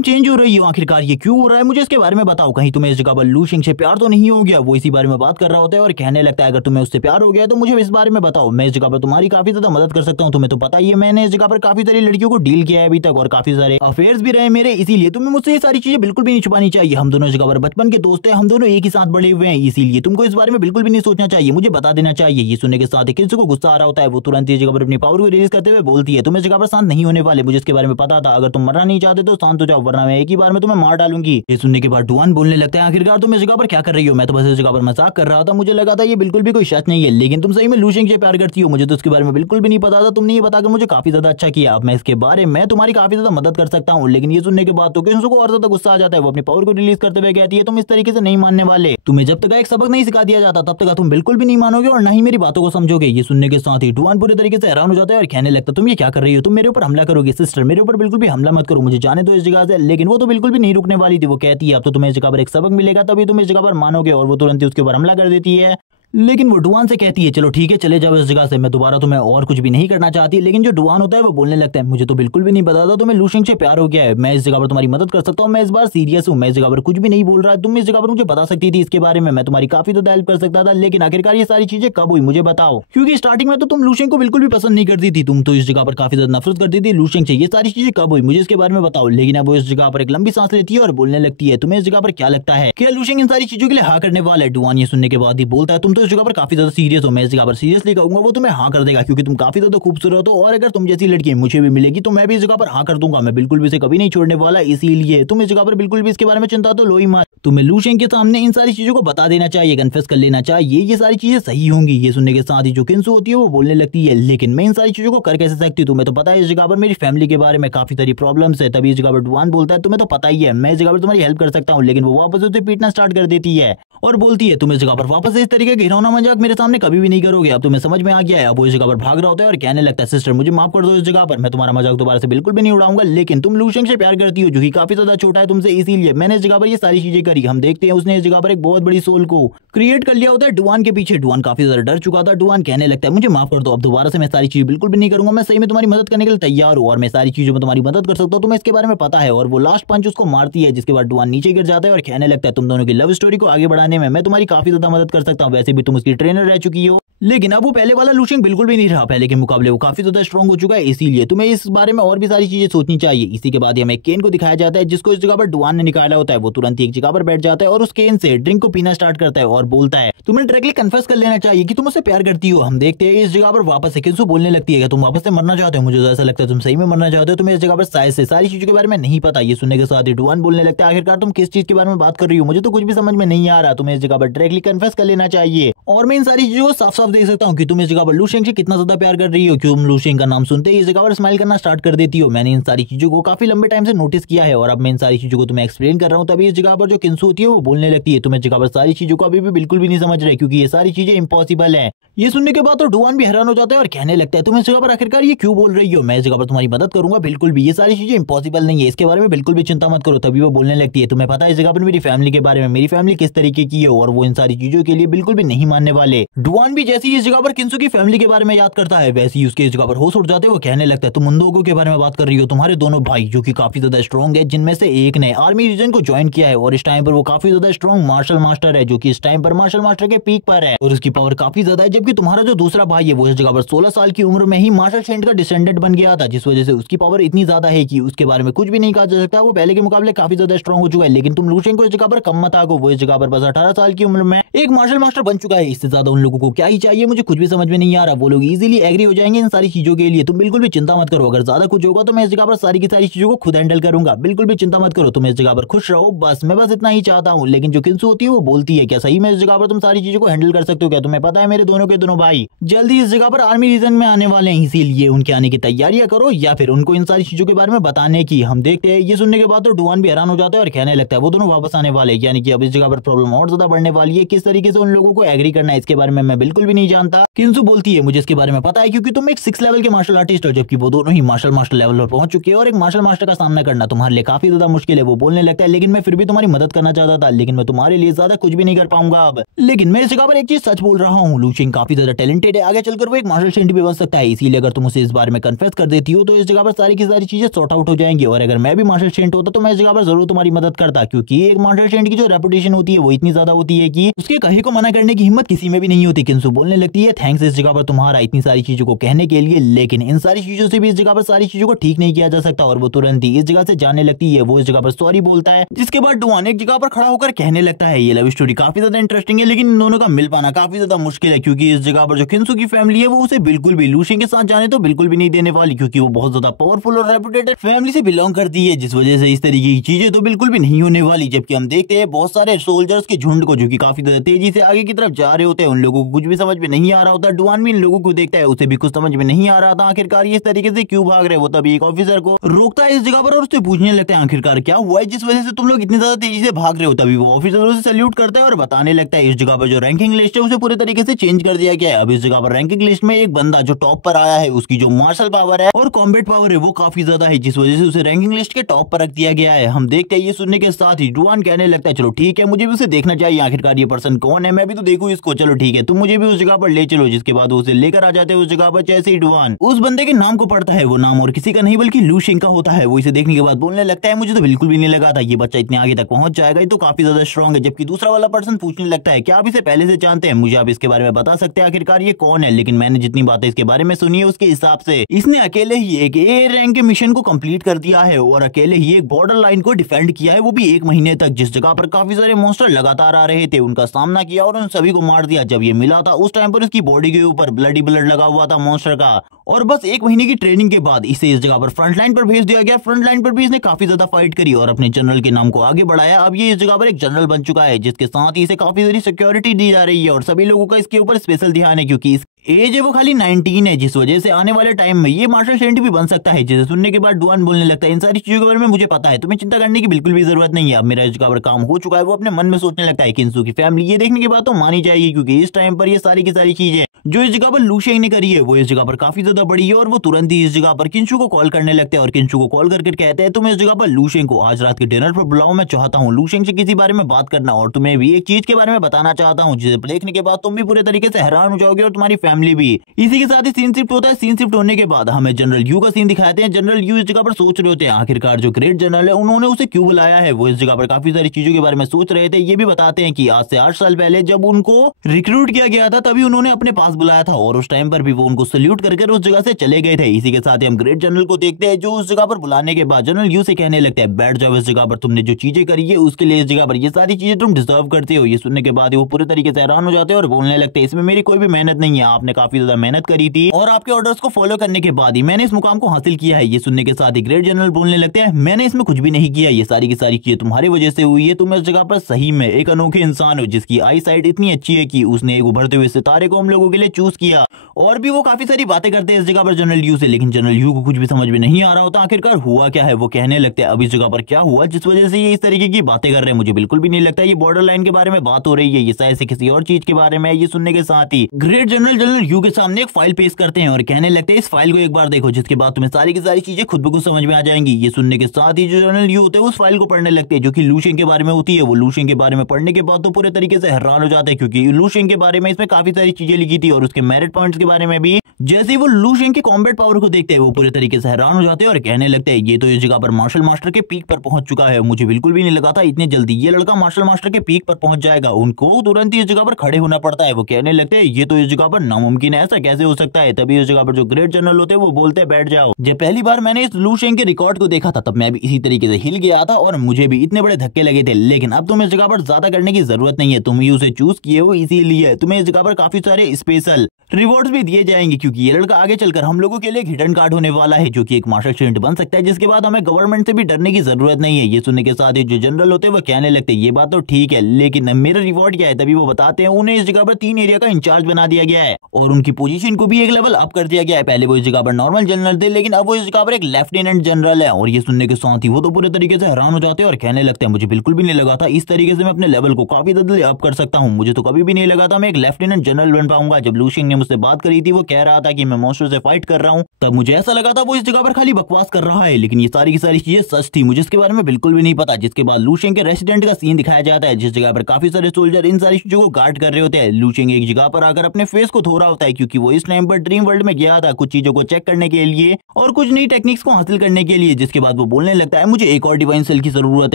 चेंज हो रही हो, आखिरकार ये क्यों हो रहा है, मुझे इसके बारे में बताओ, कहीं तुम्हें इस जगह पर लूशेंग से प्यार तो नहीं हो गया? वो इसी बारे में बात कर रहा होता है और कहने लगता है, अगर तुम्हें उससे प्यार हो गया तो मुझे इस बारे में बताओ, मैं इस जगह पर तुम्हारी काफी ज्यादा मदद कर सकता हूँ। तुम्हें तो पता ही है मैंने इस जगह पर काफी सारी लड़कियों को डील किया है अभी तक और काफी सारे अफेयर्स भी रहे मेरे, इसीलिए तुम्हें मुझसे ये सारी चीजें बिल्कुल भी नहीं छुपानी चाहिए। हम दोनों इस जगह पर बचपन के दोस्त हैं, हम दोनों एक ही साथ बड़े हुए हैं, इसीलिए तुमको इस बारे में बिल्कुल भी नहीं सोचना चाहिए, मुझे बता देना चाहिए। ये सुनने के साथ किसी को गुस्सा आ रहा होता है, वो तुरंत इस जगह पर अपनी पावर को रिलीज करते हुए बोलती है, तुम इस जगह पर शांत नहीं होने वाले, मुझे इसके बारे में पता था, अगर तुम मरना नहीं चाहते तो शांत हो जाओ, वरना मैं एक ही बार में तुम्हें मार डालूंगी। ये सुनने के बाद डुआन बोलने लगता है, आखिरकार तुम इस जगह पर क्या कर रही हो? मैं तो बस इस जगह पर मजाक कर रहा था, मुझे लगा था ये बिल्कुल भी कोई सच नहीं है, लेकिन तुम सही में लूशेंग से प्यार करती हो, मुझे तो उसके बारे में बिल्कुल भी नहीं पता था, तुमने ये बताकर मुझे काफी ज्यादा अच्छा किया, अब मैं इसके बारे में तुम्हारी काफी ज्यादा मदद कर सकता हूँ। लेकिन ये सुनने के बाद तो किंसू को और ज्यादा गुस्सा आ जाता है, वो अपनी पावर को रिलीज करते हुए कहती है, तुम इस तरीके से नहीं मानने वाले, तुम्हें जब तक एक सबक नहीं सिखा दिया जाता तब तक तुम बिल्कुल भी नहीं मानोगे और ना ही मेरी बातों को समझोगे। ये सुनने के साथ ही डुआन पूरे तरीके से हैरान हो जाता है और कहने लगता है, तुम ये क्या कर रही हो, तुम मेरे ऊपर हमला करोगे? सिस्टर मेरे ऊपर बिल्कुल भी हमला मत करो, मुझे जाने दो इस जगह से। लेकिन वो तो बिल्कुल भी नहीं रुकने वाली थी, वो कहती है, अब तो तुम्हें इस जगह पर एक सबक मिलेगा, तभी तुम इस जगह पर मानोगे, और वो तुरंत ही उसके ऊपर हमला कर देती है। लेकिन वो डुआन से कहती है, चलो ठीक है चले जाओ इस जगह से, मैं दोबारा तुम्हें और कुछ भी नहीं करना चाहती। लेकिन जो डुआन होता है वो बोलने लगता है, मुझे तो बिल्कुल भी नहीं पता था तुम्हें लूशेंग से प्यार हो गया है, मैं इस जगह पर तुम्हारी मदद कर सकता हूँ, मैं इस बार सीरियस हूँ, मैं इस जगह पर कुछ भी नहीं बोल रहा है, तुम इस जगह पर मुझे बता सकती थी इसके बारे में, मैं तुम्हारी काफी ज्यादा हेल्प कर सकता था। लेकिन आखिरकार ये सारी चीजें कब हुई मुझे बताओ, क्योंकि स्टार्टिंग में तो तुम लूशेंग को बिल्कुल भी पसंद नहीं करती थी, तुम तो इस जगह पर काफी ज्यादा नफरत करती थी लूशेंग से, ये सारी चीजें कब हुई मुझे इसके बारे में बताओ। लेकिन अब वो इस जगह पर एक लंबी सांस लेती है और बोलने लगती है, तुम्हें इस जगह पर क्या लगता है, क्या लूशेंग इन सारी चीजों के लिए हाँ करने वाला है? डुआन ये सुनने के बाद ही बोलता है, तुम तो इस जगह पर काफी ज्यादा सीरियस हो, मैं इस जगह पर सीरियसली कहूंगा वो तुम्हें हाँ कर देगा, क्योंकि तुम काफी ज्यादा खूबसूरत हो और अगर तुम जैसी लड़की मुझे भी मिलेगी तो मैं भी इस जगह पर हाँ कर दूंगा, मैं बिल्कुल भी इसे कभी नहीं छोड़ने वाला, इसीलिए तुम इस जगह पर बिल्कुल भी इसके बारे में चिंता तो लो ही मत, तुम्हें लूशेंग के सामने इन सारी चीजों को बता देना चाहिए, कन्फेस कर लेना चाहिए, ये सारी चीजें सही होंगी। ये सुनने के साथ ही जो किंसू होती है वो बोलने लगती है, लेकिन मैं इन सारी चीजों को कर कैसे सकती हूँ, तुम्हें तो पता है इस जगह पर मेरी फैमिली के बारे में काफी सारी प्रॉब्लम्स है। तभी इस जगह पर डुआन बोलता है, तुम्हें तो पता ही है मैं इस जगह पर तुम्हारी हेल्प कर सकता हूँ। लेकिन वो वापस उसे पीटना स्टार्ट कर देती है और बोलती है, तुम इस जगह पर वापस इस तरीके का घिनौना मजाक मेरे सामने कभी भी नहीं करोगे, अब तुम्हें समझ में आ गया है। अब वो इस जगह पर भाग रहा होता है और कहने लगता है, सिस्टर मुझे माफ कर दो, इस जगह पर मैं तुम्हारा मजाक दोबारा से बिल्कुल भी नहीं उड़ाऊंगा, लेकिन तुम लूशेंग से प्यार करती हो जो कि काफी ज्यादा छोटा है तुमसे, इसीलिए मैंने इस जगह पर ये सारी चीजें करी। हम देखते हैं उसने इस जगह पर एक बहुत बड़ी सोल को क्रिएट कर लिया होता है डुआन के पीछे। डुआन काफी ज्यादा डर चुका था, डुआन कहने लगता है, मुझे माफ कर दो, अब दोबारा से मैं सारी चीज बिल्कुल भी नहीं करूंगा, मैं सही में तुम्हारी मदद करने के लिए तैयार हूँ और मैं सारी चीजों में तुम्हारी मदद कर सकता हूँ, तुम्हें इसके बारे में पता है। और वो लास्ट पंच उसको मारती है, जिसके बाद डुआन नीचे गिर जाता है और कहने लगता है, तुम दोनों की लव स्टोरी को आगे बढ़ाने सिखाने में मैं तुम्हारी काफी ज्यादा मदद कर सकता हूँ। वैसे भी तुम उसकी ट्रेनर रह चुकी हो, लेकिन अब वो पहले वाला लू शेंग बिल्कुल भी नहीं रहा। पहले के मुकाबले वो काफी ज्यादा स्ट्रॉन्ग हो चुका है, इसीलिए तुम्हें इस बारे में और भी सारी चीजें सोचनी चाहिए। इसी के बाद हमें केन को दिखाया जाता है, जिसको इस जगह पर डुआन ने निकाला होता है। वो तुरंत एक जगह पर बैठ जाता है और उस केन से ड्रिंक को पीना स्टार्ट करता है और बोलता है तुम्हें डायरेक्टली कन्फेस कर लेना चाहिए कि तुम उससे प्यार करती हो। हम देखते हैं इस जगह पर वापस से किंसू बोलने लगती है कि तुम वापस से मरना चाहते हो। मुझे तो ऐसा लगता है तुम सही में मरना चाहते हो, तुम्हें इस जगह पर शायद से सारी चीजों के बारे में नहीं पता। ये सुनने के साथ ही डुआन बोलने लगता है आखिरकार तुम किस चीज के बारे में बात कर रही हो, मुझे तो कुछ भी समझ में नहीं आ रहा। तुम्हें इस जगह पर डायरेक्टली कन्फेस कर लेना चाहिए। और मैं इन सारी चीजों को साफ साफ देख सकता हूँ कि तुम इस जगह पर लू शेंग से कितना ज्यादा प्यार कर रही हो। क्यों तुम लू शेंग का नाम सुनते ही इस जगह पर स्माइल करना स्टार्ट कर देती हो। मैंने इन सारी चीजों को काफी लंबे टाइम से नोटिस किया है और अब मैं इन सारी चीजों को तुम्हें एक्सप्लेन कर रहा हूँ। तभी इस जगह पर जो किंसू होती है वो बोलने लगती है तुम इस जगह पर सारी चीजों को अभी भी बिल्कुल भी नहीं समझ रहे, क्योंकि ये सारी चीजें इम्पॉसिबल है। ये सुनने के बाद तो डुआन भी हैरान हो जाता है और कहने लगता है तुम इस जगह पर आखिरकार ये क्यों बोल रही हो, मैं इस जगह पर तुम्हारी मदद करूंगा। बिल्कुल भी ये सारी चीजें इम्पॉसिबल नहीं है, इसके बारे में बिल्कुल भी चिंता मत करो। तभी वो बोलने लगती है तुम्हें पता है इस जगह पर मेरी फैमिली के बारे में, मेरी फैमिली किस तरीके की है और वो इन सारी चीजों के लिए बिल्कुल भी नहीं मानने वाले। डुआन भी जैसे ही इस जगह पर किंसू की फैमिली के बारे में याद करता है वैसे ही उसके इस जगह पर होश उड़ जाते हैं। वो कहने लगता है तुम उन लोगों के बारे में बात कर रही हो, तुम्हारे दोनों भाई जो कि काफी ज्यादा स्ट्रॉन्ग है, जिनमें से एक ने आर्मी रीजन को ज्वाइन किया है और इस टाइम पर वो काफी ज्यादा स्ट्रॉन्ग मार्शल मास्टर है, जो कि इस टाइम पर मार्शल मास्टर के पीक पर है और उसकी पावर काफी ज्यादा है। जबकि तुम्हारा जो दूसरा भाई है वो इस जगह पर 16 साल की उम्र में ही मार्शल सेंट का डिसेंडेंट बन गया था, जिस वजह से उसकी पावर इतनी ज्यादा है कि उसके बारे में कुछ भी नहीं कहा जा सकता। वो पहले के मुकाबले काफी ज्यादा स्ट्रॉन्ग हो चुका है। लेकिन तुम लू शेंग को इस जगह पर कम मत आगो, वो इस जगह पर बस 18 साल की उम्र में एक मार्शल मास्टर बन चुका है। इससे ज्यादा उन लोगों को क्या ही चाहिए, मुझे कुछ भी समझ में नहीं आ रहा। वो लोग इजीली एग्री हो जाएंगे इन सारी चीजों के लिए, तुम बिल्कुल भी चिंता मत करो। अगर ज्यादा कुछ होगा तो मैं इस जगह पर सारी की सारी चीजों को खुद हैंडल करूंगा, बिल्कुल भी चिंता मत करो। तुम इस जगह पर खुश रहो, बस मैं बस इतना ही चाहता हूँ। लेकिन जो किंसू होती है वो बोलती है क्या सही में इस जगह पर तुम सारी चीजों को हैंडल कर सकते हो क्या? तुम्हें पता है मेरे दोनों के दोनों भाई जल्दी इस जगह पर आर्मी रीजन में आने वाले हैं, इसीलिए उनके आने की तैयारियां करो या फिर उनको इन सारी चीजों के बारे में बताने की। हम देखते हैं ये सुनने के बाद तो डुआन भी हैरान हो जाता है और कहने लगता है वो दोनों वापस आने वाले, यानी कि अब इस जगह पर प्रॉब्लम और ज्यादा बढ़ने वाली है। किस तरीके से उन लोगों को एग्री करना है इसके बारे में मैं बिल्कुल भी नहीं जानता। किंसू बोलती है मुझे इसके बारे में पता है, क्योंकि तुम एक 6 लेवल के मार्शल आर्टिस्ट हो, जबकि वो दोनों ही मार्शल मास्टर लेवल पर पहुंच चुके हैं और एक मार्शल मास्टर का सामना करना तुम्हारे लिए काफी ज्यादा मुश्किल है। वो बोलने लगता है लेकिन मैं फिर भी तुम्हारी मदद करना चाहता था, लेकिन मैं तुम्हारे लिए ज्यादा कुछ भी नहीं कर पाऊंगा अब। लेकिन मैं इस जगह पर एक चीज सच बोल रहा हूँ, लू शेंग काफी ज्यादा टैलेंटेड है, आगे चलकर वो एक मार्शल सेंट भी बन सकता है। इसीलिए अगर तुम उसे इस बारे में कन्फेस कर देती हो तो इस जगह पर सारी की सारी चीजें सॉर्ट आउट हो जाएंगी। और अगर मैं भी मार्शल सेंट होता तो मैं इस जगह पर जरूर तुम्हारी मदद करता, क्योंकि एक मार्शल सेंट की जो रेपुटेशन होती है वो इतनी ज्यादा होती है कि उसके कहीं को मना करने की हिम्मत किसी में भी नहीं होती। किंसू बोलने लगती है थैंक्स इस जगह पर तुम्हारा इतनी सारी चीजों को कहने के लिए, लेकिन इन सारी चीजों से भी इस जगह पर सारी चीजों को ठीक नहीं किया जा सकता। और वो तुरंत ही इस जगह से जाने लगती है। वो इस जगह पर सॉरी बोलता है, जिसके बाद डुआन एक जगह पर खड़ा होकर कहने लगता है ये लव स्टोरी काफी ज्यादा इंटरेस्टिंग है, लेकिन इन दोनों का मिल पाना काफी ज्यादा मुश्किल है, क्योंकि इस जगह पर जो किंसू की फैमिली है वो उसे बिल्कुल भी लू शेंग के साथ जाने तो बिल्कुल भी नहीं देने वाली, क्योंकि वो बहुत ज्यादा पावरफुल और रेपुटेड फैमिली से बिलोंग करती है, जिस वजह से इस तरीके की चीजें तो बिल्कुल भी नहीं होने वाली। जबकि हम देखते हैं बहुत सारे सोल्जर्स के झुंड को जो कि काफी ज्यादा तेजी से आगे की तरफ जा रहे होते हैं, उन लोगों को कुछ भी समझ में नहीं आ रहा होता। डुआन भी इन लोगों को देखता है, उसे भी कुछ समझ में नहीं आ रहा था आखिरकार ये इस तरीके से क्यों भाग रहे। वो तभी एक ऑफिसर को रोकता है इस जगह पर और उससे पूछने लगता है आखिरकार क्या हुआ है जिस वजह से तुम लोग इतनी ज्यादा तेजी से भाग रहे हो। तभी वो ऑफिसर उसे सैल्यूट करता है और बताने लगता है इस जगह पर जो रैंकिंग लिस्ट है उसे पूरे तरीके से चेंज कर दिया गया है। अब इस जगह पर रैंकिंग लिस्ट में एक बंदा जो टॉप पर आया है उसकी जो मार्शल पावर है और कॉम्बैट पावर है वो काफी ज्यादा है, जिस वजह से उसे रैंकिंग लिस्ट के टॉप पर रख दिया गया है। हम देखते हैं ये सुनने के साथ ही डुआन कहने लगता है चलो ठीक है मुझे भी उसे देखना चाहिए, आखिरकार ये पर्सन कौन है, मैं भी तो देखूं इसको। चलो ठीक है तुम मुझे भी उस जगह पर ले चलो। जिसके बाद उसे लेकर आ जाते हैं उस जगह पर। जैसे ही डुआन उस बंदे के नाम को पढ़ता है, वो नाम और किसी का नहीं बल्कि लू शेंग का होता है। वो इसे देखने के बाद बोलने लगता है मुझे तो बिल्कुल भी नहीं लगा था ये बच्चा इतने आगे तक पहुंच जाएगा, ये तो काफी ज्यादा स्ट्रॉन्ग है। जबकि दूसरा वाला पर्सन पूछने लगता है क्या आप इसे पहले से जानते हैं, मुझे आप इसके बारे में बता सकते हैं आखिरकार ये कौन है। लेकिन मैंने जितनी बातें इसके बारे में सुनी है उसके हिसाब से इसने अकेले ही एक ए रैंक के मिशन को कंप्लीट कर दिया है और अकेले ही एक बॉर्डर लाइन को डिफेंड किया है, वो भी 1 महीने तक, जिस जगह पर काफी सारे मॉन्स्टर लगातार आ रहे थे। उनका सामना किया और उन सभी को मार दिया। जब ये मिला था उस टाइम पर उसकी बॉडी के ऊपर ब्लडी ब्लड लगा हुआ था मॉन्स्टर का, और बस 1 महीने की ट्रेनिंग के बाद इसे इस जगह पर फ्रंट लाइन पर भेज दिया गया। फ्रंट लाइन पर भी इसने काफी ज्यादा फाइट करी और अपने जनरल के नाम को आगे बढ़ाया। अब ये इस जगह पर एक जनरल बन चुका है, जिसके साथ ही इसे काफी सारी सिक्योरिटी दी जा रही है और सभी लोगों का इसके ऊपर स्पेशल ध्यान है, क्योंकि इस एज है वो खाली 19 है, जिस वजह से आने वाले टाइम में ये मार्शल सेंट भी बन सकता है। जिसे सुनने के बाद डुआन बोलने लगता है इन सारी चीजों के बारे में मुझे पता है, तुम्हें चिंता करने की बिल्कुल भी जरूरत नहीं है, अब मेरा इस जगह पर काम हो चुका है। वो अपने मन में सोचने लगता है किंसू की फैमिली ये देखने के बाद तो मानी जाएगी, क्योंकि इस टाइम पर ये सारी की सारी चीजें जो इस जगह पर लू शेंग ने करी है वो इस जगह पर काफी ज्यादा बड़ी है। और वो तुरंत ही इस जगह पर किंसू को कॉल करने लगते हैं और किंसू को कॉल करके कहते हैं तुम इस जगह पर लू शेंग को आज रात के डिनर पर बुलाओ, मैं चाहता हूँ लू शेंग से किसी बारे में बात करना और तुम्हें भी एक चीज के बारे में बताना चाहता हूँ जिसे देखने के बाद तुम भी पूरे तरीके से हैरान हो जाओगे और तुम्हारी फैमिली फैमिली भी। इसी के साथ ही सीन शिफ्ट होता है। सीन शिफ्ट होने के बाद हमें जनरल यू का सीन दिखाते हैं। जनरल यू इस जगह पर सोच रहे होते हैं आखिरकार जो ग्रेट जनरल है उन्होंने उसे क्यों बुलाया है। वो इस जगह पर काफी सारी चीजों के बारे में सोच रहे थे। ये भी बताते हैं कि आज से 8 साल पहले जब उनको रिक्रूट किया गया था तभी उन्होंने अपने पास बुलाया था और उस टाइम पर भी वो उनको सल्यूट करके उस जगह से चले गए थे। इसी के साथ ही हम ग्रेट जनरल को देखते हैं जो उस जगह पर बुलाने के बाद जनरल यू से कहने लगते हैं बैठ जाओ इस जगह पर, तुमने जो चीजें करी है उसके लिए इस जगह पर ये सारी चीजें तुम डिजर्व करते हो। ये सुनने के बाद वो पूरे तरीके से हैरान हो जाते हैं और बोलने लगते हैं इसमें मेरी कोई भी मेहनत नहीं है, आपने काफी ज्यादा मेहनत करी थी और आपके ऑर्डर्स को फॉलो करने के बाद ही मैंने इस मुकाम को हासिल किया है। ये सुनने के साथ ही ग्रेट जनरल बोलने लगते हैं मैंने इसमें कुछ भी नहीं किया, ये सारी की सारी चीजें तुम्हारी वजह से हुई है। तुम इस जगह पर सही में एक अनोखे इंसान हो जिसकी आई साइट इतनी अच्छी है कि उसने एक उभरते हुए सितारे को हम लोगों के लिए चूज किया। और भी वो काफी सारी बातें करते हैं इस जगह पर जनरल यू से, लेकिन जनरल यू को कुछ भी समझ में नहीं आ रहा होता आखिरकार हुआ क्या है। वो कहने लगते हैं अब इस जगह पर क्या हुआ जिस वजह से ये इस तरीके की बातें कर रहे हैं। मुझे बिल्कुल भी नहीं लगता ये बॉर्डर लाइन के बारे में बात हो रही है, ये शायद से किसी और चीज के बारे में। ये सुनने के साथ ही ग्रेट जनरल यू के सामने एक फाइल पेश करते हैं और कहने लगते हैं इस फाइल को एक बार देखो जिसके बाद तुम्हें सारी की सारी चीजें खुद ब खुद समझ में आ जाएंगी। ये सुनने के साथ ही जो जनरल यू होते हैं उस फाइल को पढ़ने लगते हैं जो कि लू शेंग के बारे में होती है। वो लू शेंग के बारे में पढ़ने के बाद तो पूरे तरीके से हैरान हो जाते हैं क्योंकि लू शेंग के बारे में इसमें काफी सारी चीजें लिखी थी और उसके मेरिट पॉइंट्स के बारे में भी। जैसे ही वो लू शेंग के कॉम्बैट पावर को देखते हैं वो पूरे तरीके से हैरान हो जाते हैं और कहने लगते हैं ये तो इस जगह पर मार्शल मास्टर के पीक पर पहुंच चुका है। मुझे बिल्कुल भी नहीं लगा था इतनी जल्दी ये लड़का मार्शल मास्टर के पीक पर पहुंच जाएगा। उनको तुरंत ही इस जगह पर खड़े होना पड़ता है। वो कहने लगते हैं ये तो इस जगह पर नामुमकिन है, ऐसा कैसे हो सकता है। तभी इस जगह पर जो ग्रेट जनरल होते हैं वो बोलते हैं बैठ जाओ। जब पहली बार मैंने इस लू शेंग के रिकॉर्ड को देखा था तब मैं भी इसी तरीके से हिल गया था और मुझे भी इतने बड़े धक्के लगे थे, लेकिन अब तुम्हें इस जगह पर ज्यादा करने की जरूरत नहीं है, तुम ही उसे चूज किए हो इसीलिए तुम्हें इस जगह पर काफी सारे स्पेशल रिवॉर्ड्स भी दिए जाएंगे क्योंकि ये लड़का आगे चलकर हम लोगों के लिए एक हिडन कार्ड होने वाला है जो कि एक मार्शल स्टूडेंट बन सकता है जिसके बाद हमें गवर्नमेंट से भी डरने की जरूरत नहीं है। ये सुनने के साथ ही जो जनरल होते हैं वो कहने लगते हैं ये बात तो ठीक है लेकिन मेरा रिवॉर्ड क्या है। तभी वो बताते हैं उन्हें इस जगह पर 3 एरिया का इंचार्ज बना दिया गया है और उनकी पोजीशन को भी एक लेवल अप कर दिया गया है। पहले वो इस जगह पर नॉर्मल जनरल थे लेकिन अब वो इस जगह पर एक लेफ्टिनेंट जनरल है। और ये सुनने के साथ ही वो तो पूरे तरीके से हैरान हो जाते हैं और कहने लगते हैं मुझे बिल्कुल भी नहीं लगा था इस तरीके से मैं अपने लेवल को काफी ज्यादा अप कर सकता हूँ। मुझे तो कभी भी नहीं लगा था मैं एक लेफ्टिनेंट जनरल बन पाऊंगा। जब लू शेंग ने मुझसे बात करी थी वो कह रहा था कि मैं मॉन्स्टर से फाइट कर रहा हूँ तब मुझे ऐसा लगा था वो इस जगह पर खाली बकवास कर रहा है, लेकिन ये सारी की सारी चीजें सच थी, मुझे इसके बारे में बिल्कुल भी नहीं पता। जिसके बाद लू शेंग के रेसिडेंट का सीन दिखाया जाता है जिस जगह पर काफी सारे सोल्जर इन सारी चीजों को गार्ड कर रहे होते हैं। लू शेंग एक जगह पर आकर अपने फेस को धो रहा होता है क्योंकि वो इस टाइम पर ड्रीम वर्ल्ड में गया था कुछ चीजों को चेक करने के लिए और कुछ नई टेक्निक्स को हासिल करने के लिए। जिसके बाद वो बोलने लगता है मुझे एक और डिवाइन सेल की जरूरत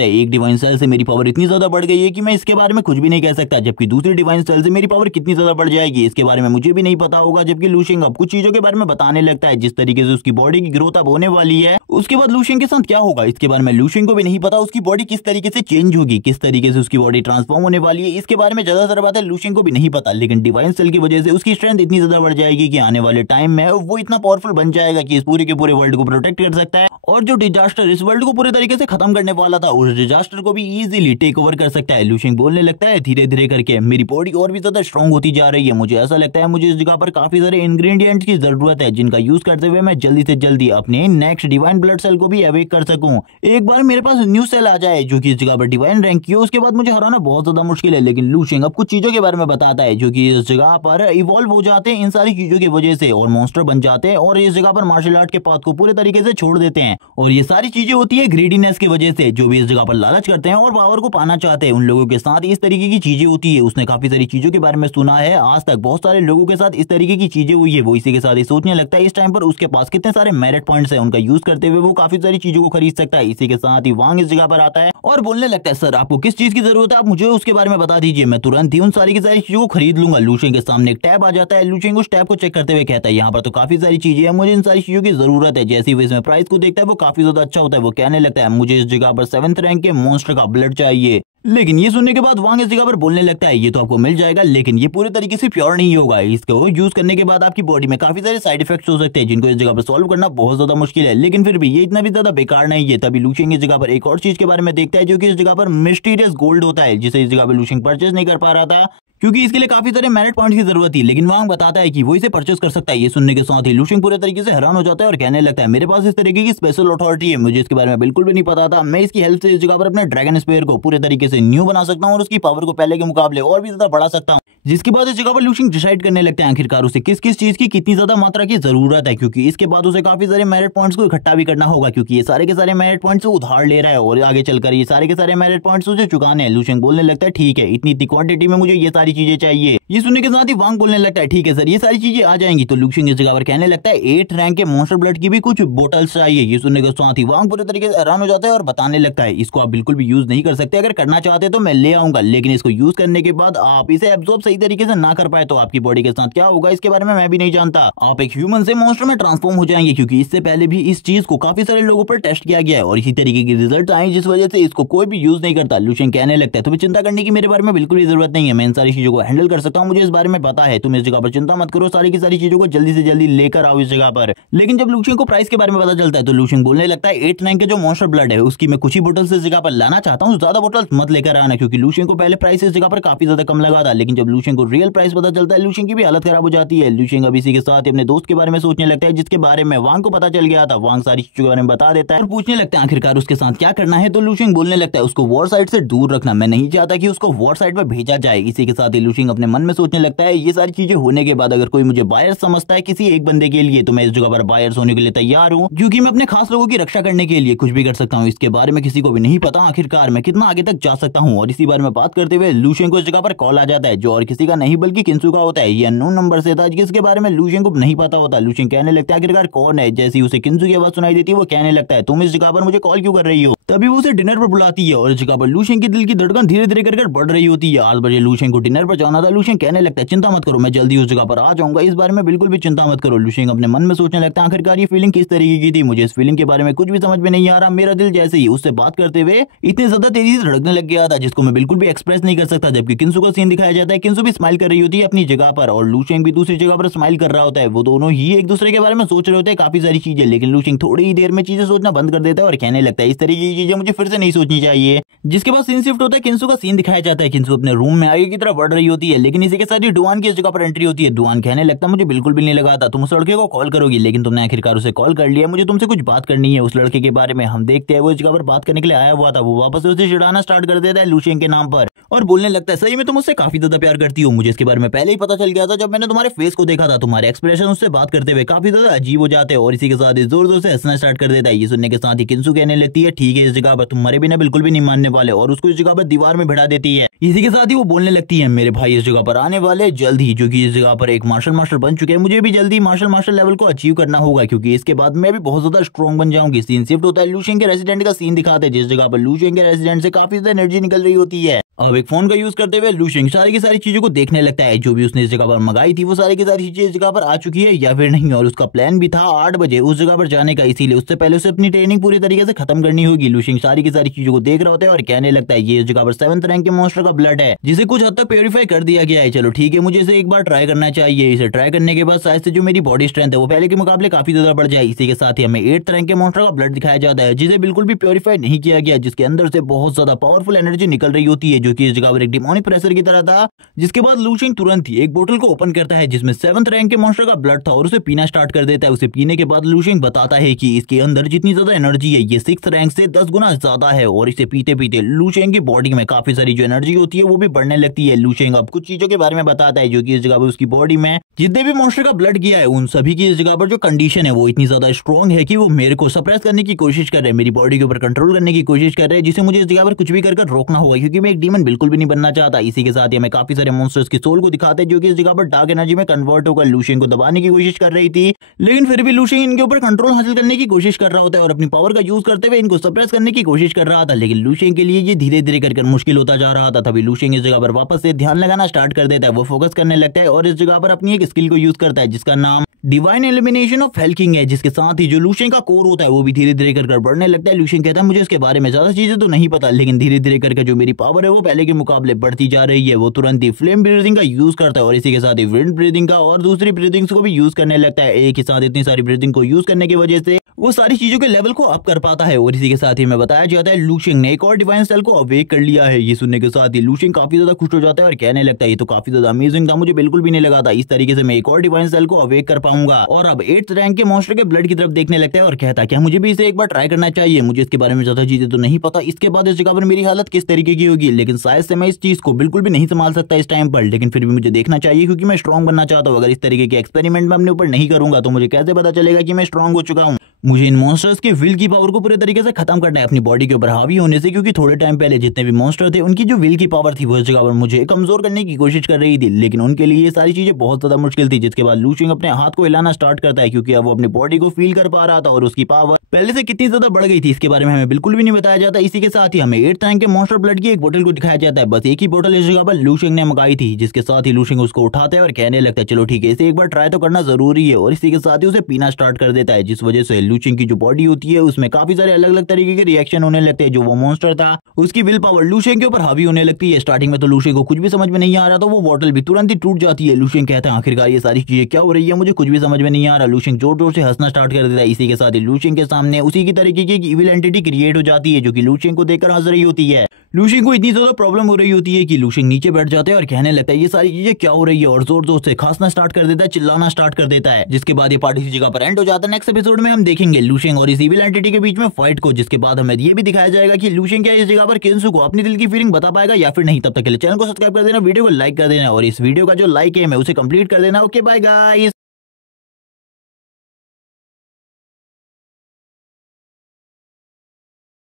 है, एक डिवाइन सेल से मेरी पावर इतनी ज्यादा बढ़ गई है कि मैं इसके बारे में कुछ भी नहीं कह सकता, जबकि दूसरी डिवाइन सेल से मेरी पावर कितनी ज्यादा बढ़ जाएगी इसके बारे में मुझे भी नहीं पता होगा। जबकि लू शेंग अब कुछ चीजों के बारे में बताने लगता है जिस तरीके से उसकी बॉडी की ग्रोथ अब होने वाली है। उसके बाद लू शेंग के साथ क्या होगा इसके बारे में लू शेंग को भी नहीं पता, उसकी बॉडी किस तरीके से चेंज होगी, किस तरीके से उसकी बॉडी ट्रांसफॉर्म होने वाली है इसके बारे में ज्यादातर बातें लू शेंग को भी नहीं पता। लेकिन डिवाइन सेल की वजह से उसकी स्ट्रेंथ इतनी ज्यादा बढ़ जाएगी कि आने वाले टाइम में वो इतना पावरफुल बन जाएगा कि इस पूरे के पूरे वर्ल्ड को प्रोटेक्ट कर सकता है और जो डिजास्टर इस वर्ल्ड को पूरे तरीके से खत्म करने वाला था उस डिजास्टर को भी इजीली टेक ओवर कर सकता है। लू शेंग बोलने लगता है धीरे धीरे करके मेरी बॉडी और भी ज्यादा स्ट्रांग होती जा रही है, मुझे ऐसा लगता है मुझे इस जगह पर काफी सारे इंग्रेडिएंट्स की जरूरत है जिनका यूज करते हुए मैं जल्दी से जल्दी अपने नेक्स्ट डिवाइन ब्लड सेल को भी अवेक कर सकूं। एक बार मेरे पास न्यू सेल आ जाए जो कि इस जगह पर डिवाइन रैंक की हो उसके बाद मुझे हराना बहुत ज्यादा मुश्किल है। लेकिन लू शेंग अब कुछ चीजों के बारे में बताता है जो कि इस जगह पर इवॉल्व हो जाते हैं इन सारी चीजों की वजह से और मॉन्स्टर बन जाते हैं और इस जगह पर मार्शल आर्ट के पाथ को पूरे तरीके से छोड़ देते हैं। और ये सारी चीजें होती है ग्रीडीनेस की वजह से, जो भी इस जगह पर लालच करते हैं और पावर को पाना चाहते हैं उन लोगों के साथ इस तरीके की चीजें होती है। उसने काफी सारी चीजों के बारे में सुना है, आज तक बहुत सारे लोगों के साथ इस तरीके की चीजें हुई है। वो इसी के साथ ही सोचने लगता है इस टाइम पर उसके पास कितने सारे मेरिट पॉइंट्स हैं, उनका यूज करते हुए वो काफी सारी चीजों को खरीद सकता है। इसी के साथ ही वांग इस जगह पर आता है और बोलने लगता है सर आपको किस चीज की जरूरत है, आप मुझे उसके बारे में बता दीजिए, मैं तुरंत ही उन सारी की सारी चीजों को खरीद लूंगा। लू शेंग के सामने एक टैब आ जाता है, लू शेंग उस टैब को चेक करते हुए कहता है यहाँ पर तो काफी सारी चीजें हैं, मुझे इन सारी चीजों की जरूरत है। जैसे ही वो इसमें प्राइस को देखता है वो काफी ज्यादा अच्छा होता है। वो कहने लगता है मुझे इस जगह पर 7th रैंक के मॉन्स्टर का ब्लड चाहिए। लेकिन ये सुनने के बाद वांग इस जगह पर बोलने लगता है ये तो आपको मिल जाएगा लेकिन ये पूरे तरीके से प्योर नहीं होगा, इसको यूज करने के बाद आपकी बॉडी में काफी सारे साइड इफेक्ट्स हो सकते हैं जिनको इस जगह पर सॉल्व करना बहुत ज्यादा मुश्किल है। लेकिन फिर भी ये इतना भी ज्यादा बेकार नहीं है। तभी लू शेंग इस जगह पर एक और चीज के बारे में देखता है जो कि इस जगह पर मिस्टीरियस गोल्ड होता है जिसे इस जगह पर लू शेंग परचेज नहीं कर पा रहा था क्योंकि इसके लिए काफी सारे मेरिट पॉइंट्स की जरूरत थी। लेकिन वांग बताता है कि वो इसे परचेज कर सकता है। ये सुनने के साथ ही लू शेंग पूरे तरीके से हैरान हो जाता है और कहने लगता है मेरे पास इस तरीके की स्पेशल अथॉरिटी है, मुझे इसके बारे में बिल्कुल भी नहीं पता था, मैं इसकी हेल्प से इस जगह पर अपने ड्रैगन स्पेयर को पूरे तरीके से न्यू बना सकता हूँ और उसकी पावर को पहले के मुकाबले और भी ज्यादा बढ़ा सकता हूँ। जिसके बाद इस जगह पर लूशिंग डिसाइड करने लगता है आखिरकार उसे किस किस चीज की कितनी ज्यादा मात्रा की जरूरत है, क्योंकि इसके बाद उसे काफी सारे मेरिट पॉइंट्स को इकट्ठा भी करना होगा, क्योंकि ये सारे के सारे मेरिट पॉइंट्स उधार ले रहा है और आगे चलकर ये सारे के सारे मेरिट पॉइंट्स उसे चुकाने हैं। लूशिंग बोलने लगता है ठीक है, इतनी इतनी क्वांटिटी में मुझे ये सारी चीजें चाहिए। ये सुनने के साथ ही वांग बोलने लगता है ठीक है सर, ये सारी चीजें आ जाएंगी। तो लूशिंग इस जगह पर कहने लगता है 8 रैंक के मॉन्स्टर ब्लड की भी कुछ बोटल्स चाहिए। ये सुनने के साथ ही वांग पूरे तरीके से हैरान हो जाता है और बताने लगता है इसको आप बिल्कुल भी यूज नहीं कर सकते, अगर करना चाहते तो मैं ले आऊंगा, लेकिन इसको यूज करने के बाद आप इसे एब्जॉर्ब सही तरीके से ना कर पाए तो आपकी बॉडी के साथ क्या होगा इसके बारे में मैं भी नहीं जानता। आप एक ह्यूमन से मॉन्स्टर में ट्रांसफॉर्म हो जाएंगे, क्योंकि इससे पहले भी इस चीज को काफी सारे लोगों पर टेस्ट किया गया है और इसी तरीके के रिजल्ट आए, जिस वजह से इसको कोई भी यूज नहीं करता। लूशिंग कहने लगता है तुम्हें चिंता करने की मेरे बारे में बिल्कुल भी जरूरत नहीं है, मैं इन सारी चीजों को हैंडल कर सकता हूँ, मुझे इस बारे में पता है, तुम इस जगह पर चिंता मत करो, सारी की सारी चीजों को जल्दी से जल्दी लेकर आओ इस जगह पर। लेकिन जब लूशिंग को प्राइस के बारे में पता चलता है तो लूशिंग बोलने लगता है 8 रैंक के जो मॉन्स्टर ब्लड है उसकी मैं कुछ ही बोतल इस जगह पर लाना चाहता हूँ, ज्यादा बोतल मत लेकर आना, क्योंकि लूशिंग को पहले प्राइस इस जगह पर काफी ज्यादा कम लगा था। लेकिन जब लूशिंग को रियल प्राइस पता चलता है लूशिंग की भी हालत खराब हो जाती है। लूशिंग अब इसी के साथ अपने दोस्त के बारे में सोचने लगता है जिसके बारे में वांग को पता चल गया था। वांग सारी चीजों के बारे में बता देता है और पूछने लगता है आखिरकार उसके साथ क्या करना है। तो लूशिंग बोलने लगता है उसको वॉर साइड से दूर रखना, मैं नहीं चाहता कि उसको वॉर साइड पर भेजा जाए। इसी के साथ ही लूशिंग अपने मन में सोचने लगता है ये सारी चीजें होने के बाद अगर कोई मुझे बायर्स समझता है किसी एक बंदे के लिए तो मैं इस जगह पर बायर्स होने के लिए तैयार हूँ, क्योंकि मैं अपने खास लोगों की रक्षा करने के लिए कुछ भी कर सकता हूँ। इसके बारे में किसी को भी नहीं पता आखिरकार मैं कितना आगे तक जा सकता हूँ। और इसी बारे में बात करते हुए लूशिंग को इस जगह पर कॉल आ जाता है, जो और किसी का नहीं बल्कि किंसू का होता है। ये अननोन नंबर से था जिसके बारे में लूशिंग को नहीं पता होता। लूशिंग कहने लगता है आखिरकार कौन है। जैसे ही उसे किंसू की आवाज सुनाई देती है वो कहने लगता है तुम इस जगह पर मुझे कॉल क्यों कर रही हो। तभी वो उसे डिनर पर बुलाती है और इस जगह पर लूशिंग की दिल की धड़कन धीरे धीरे कर बढ़ रही होती है। 8 बजे लूशिंग को डिनर पर जाना था। लूशिंग कहने लगता है चिंता मत करो, मैं जल्दी उस जगह पर आ जाऊंगा, इस बारे में बिल्कुल भी चिंता मत करो। लूशिंग अपने मन में सोचने लगता है आखिरकार ये फीलिंग किस तरीके की थी, मुझे इस फीलिंग के बारे में कुछ भी समझ में नहीं आ रहा। मेरा दिल जैसे ही उससे बात करते हुए इतने ज्यादा तेजी से धड़कने लग गया था जिसको मैं बिल्कुल भी एक्सप्रेस नहीं कर सकता। जबकि किंसू का सीन दिखाया जाता है, किंसू भी स्माइल कर रही होती है अपनी जगह पर और लूशिंग भी दूसरी जगह पर स्माइल कर रहा होता है। वो दोनों ही एक दूसरे के बारे में सोच रहे होते हैं काफी सारी चीजें, लेकिन लूशिंग थोड़ी ही देर में चीजें सोचना बंद कर देता है और कहने लगता है इस तरीके की चीजें मुझे फिर से नहीं सोचनी चाहिए। जिसके बाद सीन शिफ्ट होता है, किंसू का सीन दिखाया जाता है। किंसू अपने रूम में आगे की तरफ बढ़ रही होती है, लेकिन इसी के साथ ही डुआन की इस जगह पर एंट्री होती है। डुआन कहने लगता है मुझे बिल्कुल भी नहीं लगा था तुम उस लड़के को कॉल करोगी, लेकिन तुमने आखिरकार उसे कॉल कर लिया, मुझे तुमसे कुछ बात करनी है उस लड़के के बारे में। हम देखते हैं वो इस जगह पर बात करने के लिए आया हुआ था, वो वापस उसे चिढ़ाना स्टार्ट कर देता है लूशिंग के नाम पर और बोलने लगता है सही में तुम उससे काफी ज्यादा प्यार करती हो, मुझे इसके बारे में पहले ही पता चल गया था। जब मैंने तुम्हारे फेस को देखा था तुम्हारे एक्सप्रेशन उससे बात करते हुए काफी ज्यादा अजीब हो जाते हैं और इसी के साथ ही जोर जोर से हंसना स्टार्ट कर देता है। ये सुनने के साथ ही किंसू कहने लगती है ठीक है इस जगह पर तुम्हारे बिना बिल्कुल भी नहीं मानने वाले और उसको इस जगह पर दीवार में भिड़ा देती है। इसी के साथ ही वो बोलने लगती है मेरे भाई इस जगह पर आने वाले जल्द ही, जो कि इस जगह पर एक मार्शल मास्टर बन चुके हैं, मुझे भी जल्दी मार्शल लेवल को अचीव करना होगा, क्योंकि इसके बाद मैं भी बहुत ज्यादा स्ट्रॉन्ग बन जाऊंगी। सीन शिफ्ट होता है, लूशिंग के रेसिडेंट का सीन दिखाते हैं जिस जगह पर लूशिंग के रेसिडेंट से काफी ज्यादा एनर्जी निकल रही होती है। अब एक फोन का यूज करते हुए लूशिंग सारी की सारी चीजों को देखने लगता है, जो भी उसने इस जगह पर मंगाई थी वो सारी की सारी चीजें इस जगह पर आ चुकी है या फिर नहीं, और उसका प्लान भी था 8 बजे उस जगह पर जाने का, इसीलिए उससे पहले उसे अपनी ट्रेनिंग पूरी तरीके से खत्म करनी होगी। लूशिंग सारी की सारी चीजों को देख रहा होता है और कहने लगता है ये इस जगह पर 7th रैंक के मॉन्स्टर का ब्लड है जिसे कुछ हद तक प्योरीफाई कर दिया गया है। चलो ठीक है, मुझे इसे एक बार ट्राई करना चाहिए। इसे ट्राई करने के बाद शायद से जो मेरी बॉडी स्ट्रेंथ है वो पहले के मुकाबले काफी ज्यादा बढ़ जाए। इसी के साथ ही हमें 8th रैंक के मॉन्स्टर का ब्लड दिखाया जाता है जिसे बिल्कुल भी प्योरीफाई नहीं किया गया, जिसके अंदर से बहुत ज्यादा पावरफुल एनर्जी निकल रही होती है, जो कि इस जगह पर एक डिमोनिक प्रेशर की तरह था। जिसके बाद लूशिंग तुरंत ही एक बोतल को ओपन करता है जिसमें 7th रैंक के मॉन्स्टर का ब्लड था और उसे पीना स्टार्ट कर देता है। उसे पीने के बाद लूशिंग बताता है कि इसके अंदर जितनी ज्यादा एनर्जी है ये 6th रैंक से 10 गुना ज्यादा है और इसे पीते पीते लूशिंग की बॉडी में काफी सारी जो एनर्जी होती है वो भी बढ़ने लगती है। लूशिंग अब कुछ चीजों के बारे में बताता है जो कि इस जगह पर उसकी बॉडी में जितने भी मॉन्स्टर का ब्लड किया है उन सभी की इस जगह पर जो कंडीशन है वो इतनी ज्यादा स्ट्रॉन्ग है कि वो मेरे को सप्रेस करने की कोशिश कर रहे हैं, मेरी बॉडी के ऊपर कंट्रोल करने की कोशिश कर रहे हैं, जिसे मुझे इस जगह पर कुछ भी कर रोकना होगा, क्योंकि मैं एक डीमन बिल्कुल भी नहीं बनना चाहता। इसी के साथ ही हमें काफी सारे मॉन्स्टर्स की सोल को दिखाते हैं जो कि इस जगह पर डार्क एनर्जी में कन्वर्ट होकर लूशिंग को दबाने की कोशिश कर रही थी, लेकिन फिर भी लूशिंग इनके ऊपर कंट्रोल हासिल करने की कोशिश कर रहा होता है और अपनी पावर का यूज करते हुए इनको सप्रेस करने की कोशिश कर रहा था। लेकिन लूशिंग के लिए ये धीरे धीरे कर मुश्किल होता जा रहा था। तभी लूशिंग इस जगह पर वापस से ध्यान लगाना स्टार्ट कर देता है, वो फोकस करने लगता है और इस जगह पर अपनी एक स्किल को यूज करता है जिसका नाम डिवाइन एलिमिनेशन ऑफ हेल्किंग है। जिसके साथ ही जो लूशिंग का कोर होता है वो भी धीरे धीरे कर बढ़ने लगता है। लूशिंग कहता है मुझे इसके बारे में ज्यादा चीजें तो नहीं पता, लेकिन धीरे धीरे करके जो मेरी पावर है वो पहले के मुकाबले बढ़ती जा रही है। वो तुरंत ही फ्लेम ब्रीदिंग का यूज करता है और इसी के साथ ही विंड ब्रीदिंग का और दूसरी ब्रीदिंग्स को भी यूज करने लगता है। एक ही साथ इतनी सारी ब्रीदिंग को यूज करने की वजह से वो सारी चीजों के लेवल को अप कर पाता है। और इसी के साथ ही हमें बताया जाता है लू शेंग ने एक और डिवाइन सेल को अवेक कर लिया है। ये सुनने के साथ ही लू शेंग काफी ज्यादा खुश हो जाता है और कहने लगता है ये तो काफी ज्यादा अमेजिंग था, मुझे बिल्कुल भी नहीं लगा था इस तरीके से मैं एक और डिवाइन सेल को अवेक कर पाऊंगा। और अब 8th रैंक के मॉन्स्टर के ब्लड की तरफ देखने लगता है और कहता है क्या मुझे भी इसे एक बार ट्राई करना चाहिए, मुझे इसके बारे में ज्यादा चीजें तो नहीं पता, इसके बाद इस जगह पर मेरी हालत किस तरीके की होगी, लेकिन शायद से मैं इस चीज को बिल्कुल भी नहीं संभाल सकता इस टाइम पर, लेकिन फिर भी मुझे देखना चाहिए क्योंकि मैं स्ट्रॉन्ग बनना चाहता हूँ। अगर इस तरीके के एक्सपेरिमेंट में अपने ऊपर नहीं करूंगा तो मुझे कैसे पता चलेगा कि मैं स्ट्रॉन्ग हो चुका हूँ। मुझे इन मॉन्स्टर्स के विल की पावर को पूरे तरीके से खत्म करना है अपनी बॉडी के ऊपर हावी होने से, क्योंकि थोड़े टाइम पहले जितने भी मॉन्स्टर थे उनकी जो विल की पावर थी वो इस जगह पर मुझे कमजोर करने की कोशिश कर रही थी, लेकिन उनके लिए ये सारी चीजें बहुत ज्यादा मुश्किल थी। जिसके बाद लू शेंग अपने हाथ को हिलाना स्टार्ट करता है क्योंकि अब वो अपनी बॉडी को फील कर पा रहा था और उसकी पावर पहले से कितनी ज्यादा बढ़ गई थी इसके बारे में हमें बिल्कुल भी नहीं बताया जाता। इसी के साथ ही हमें 8th रैंक के मॉन्स्टर ब्लड की एक बोतल को दिखाया जाता है। बस एक ही बोतल इस जगह पर लू शेंग ने मंगाई थी, जिसके साथ ही लू शेंग उसको उठाता है और कहने लगता है चलो ठीक है इसे एक बार ट्राई तो करना जरूरी है, और इसी के साथ ही उसे पीना स्टार्ट कर देता है, जिस वजह से लू शेंग की जो बॉडी होती है उसमें काफी सारे अलग अलग तरीके के रिएक्शन होने लगते हैं। जो वो मॉन्स्टर था उसकी विल पावर लू शेंग के ऊपर हावी होने लगती है। स्टार्टिंग में तो लू शेंग को कुछ भी समझ में नहीं आ रहा, तो वो बोतल भी तुरंत ही टूट जाती है। लू शेंग कहता है आखिरकार ये सारी चीजें क्या हो रही है, मुझे कुछ भी समझ में नहीं आ रहा। लू शेंग जोर जोर से हंसना स्टार्ट कर देता है। इसी के साथ ही लू शेंग के सामने उसी की तरीके की इविल एंटिटी क्रिएट हो जाती है जो कि लू शेंग को देखकर हंस रही होती है। लू शेंग को इतनी ज्यादा प्रॉब्लम हो रही होती है कि लू शेंग नीचे बैठ जाते हैं और कहने लगता है ये सारी चीजें क्या हो रही है, और जोर जोर से खांसना स्टार्ट कर देता है, चिल्लाना स्टार्ट कर देता है। जिसके बाद ये पार्ट इसी जगह पर एंड हो जाता है। नेक्स्ट एपिसोड में हम देखेंगे लू शेंग और इस इविल एंटिटी के बीच में फाइट को, जिसके बाद हमें ये भी दिखाया जाएगा कि लू शेंग क्या इस जगह पर केंसु को अपनी दिल की फीलिंग बता पाएगा या फिर नहीं। तब तक के लिए चैनल को सब्सक्राइब कर देना, वीडियो को लाइक कर देना, और इस वीडियो का जो लाइक है मैं उसे कंप्लीट कर देना। Okay bye guys.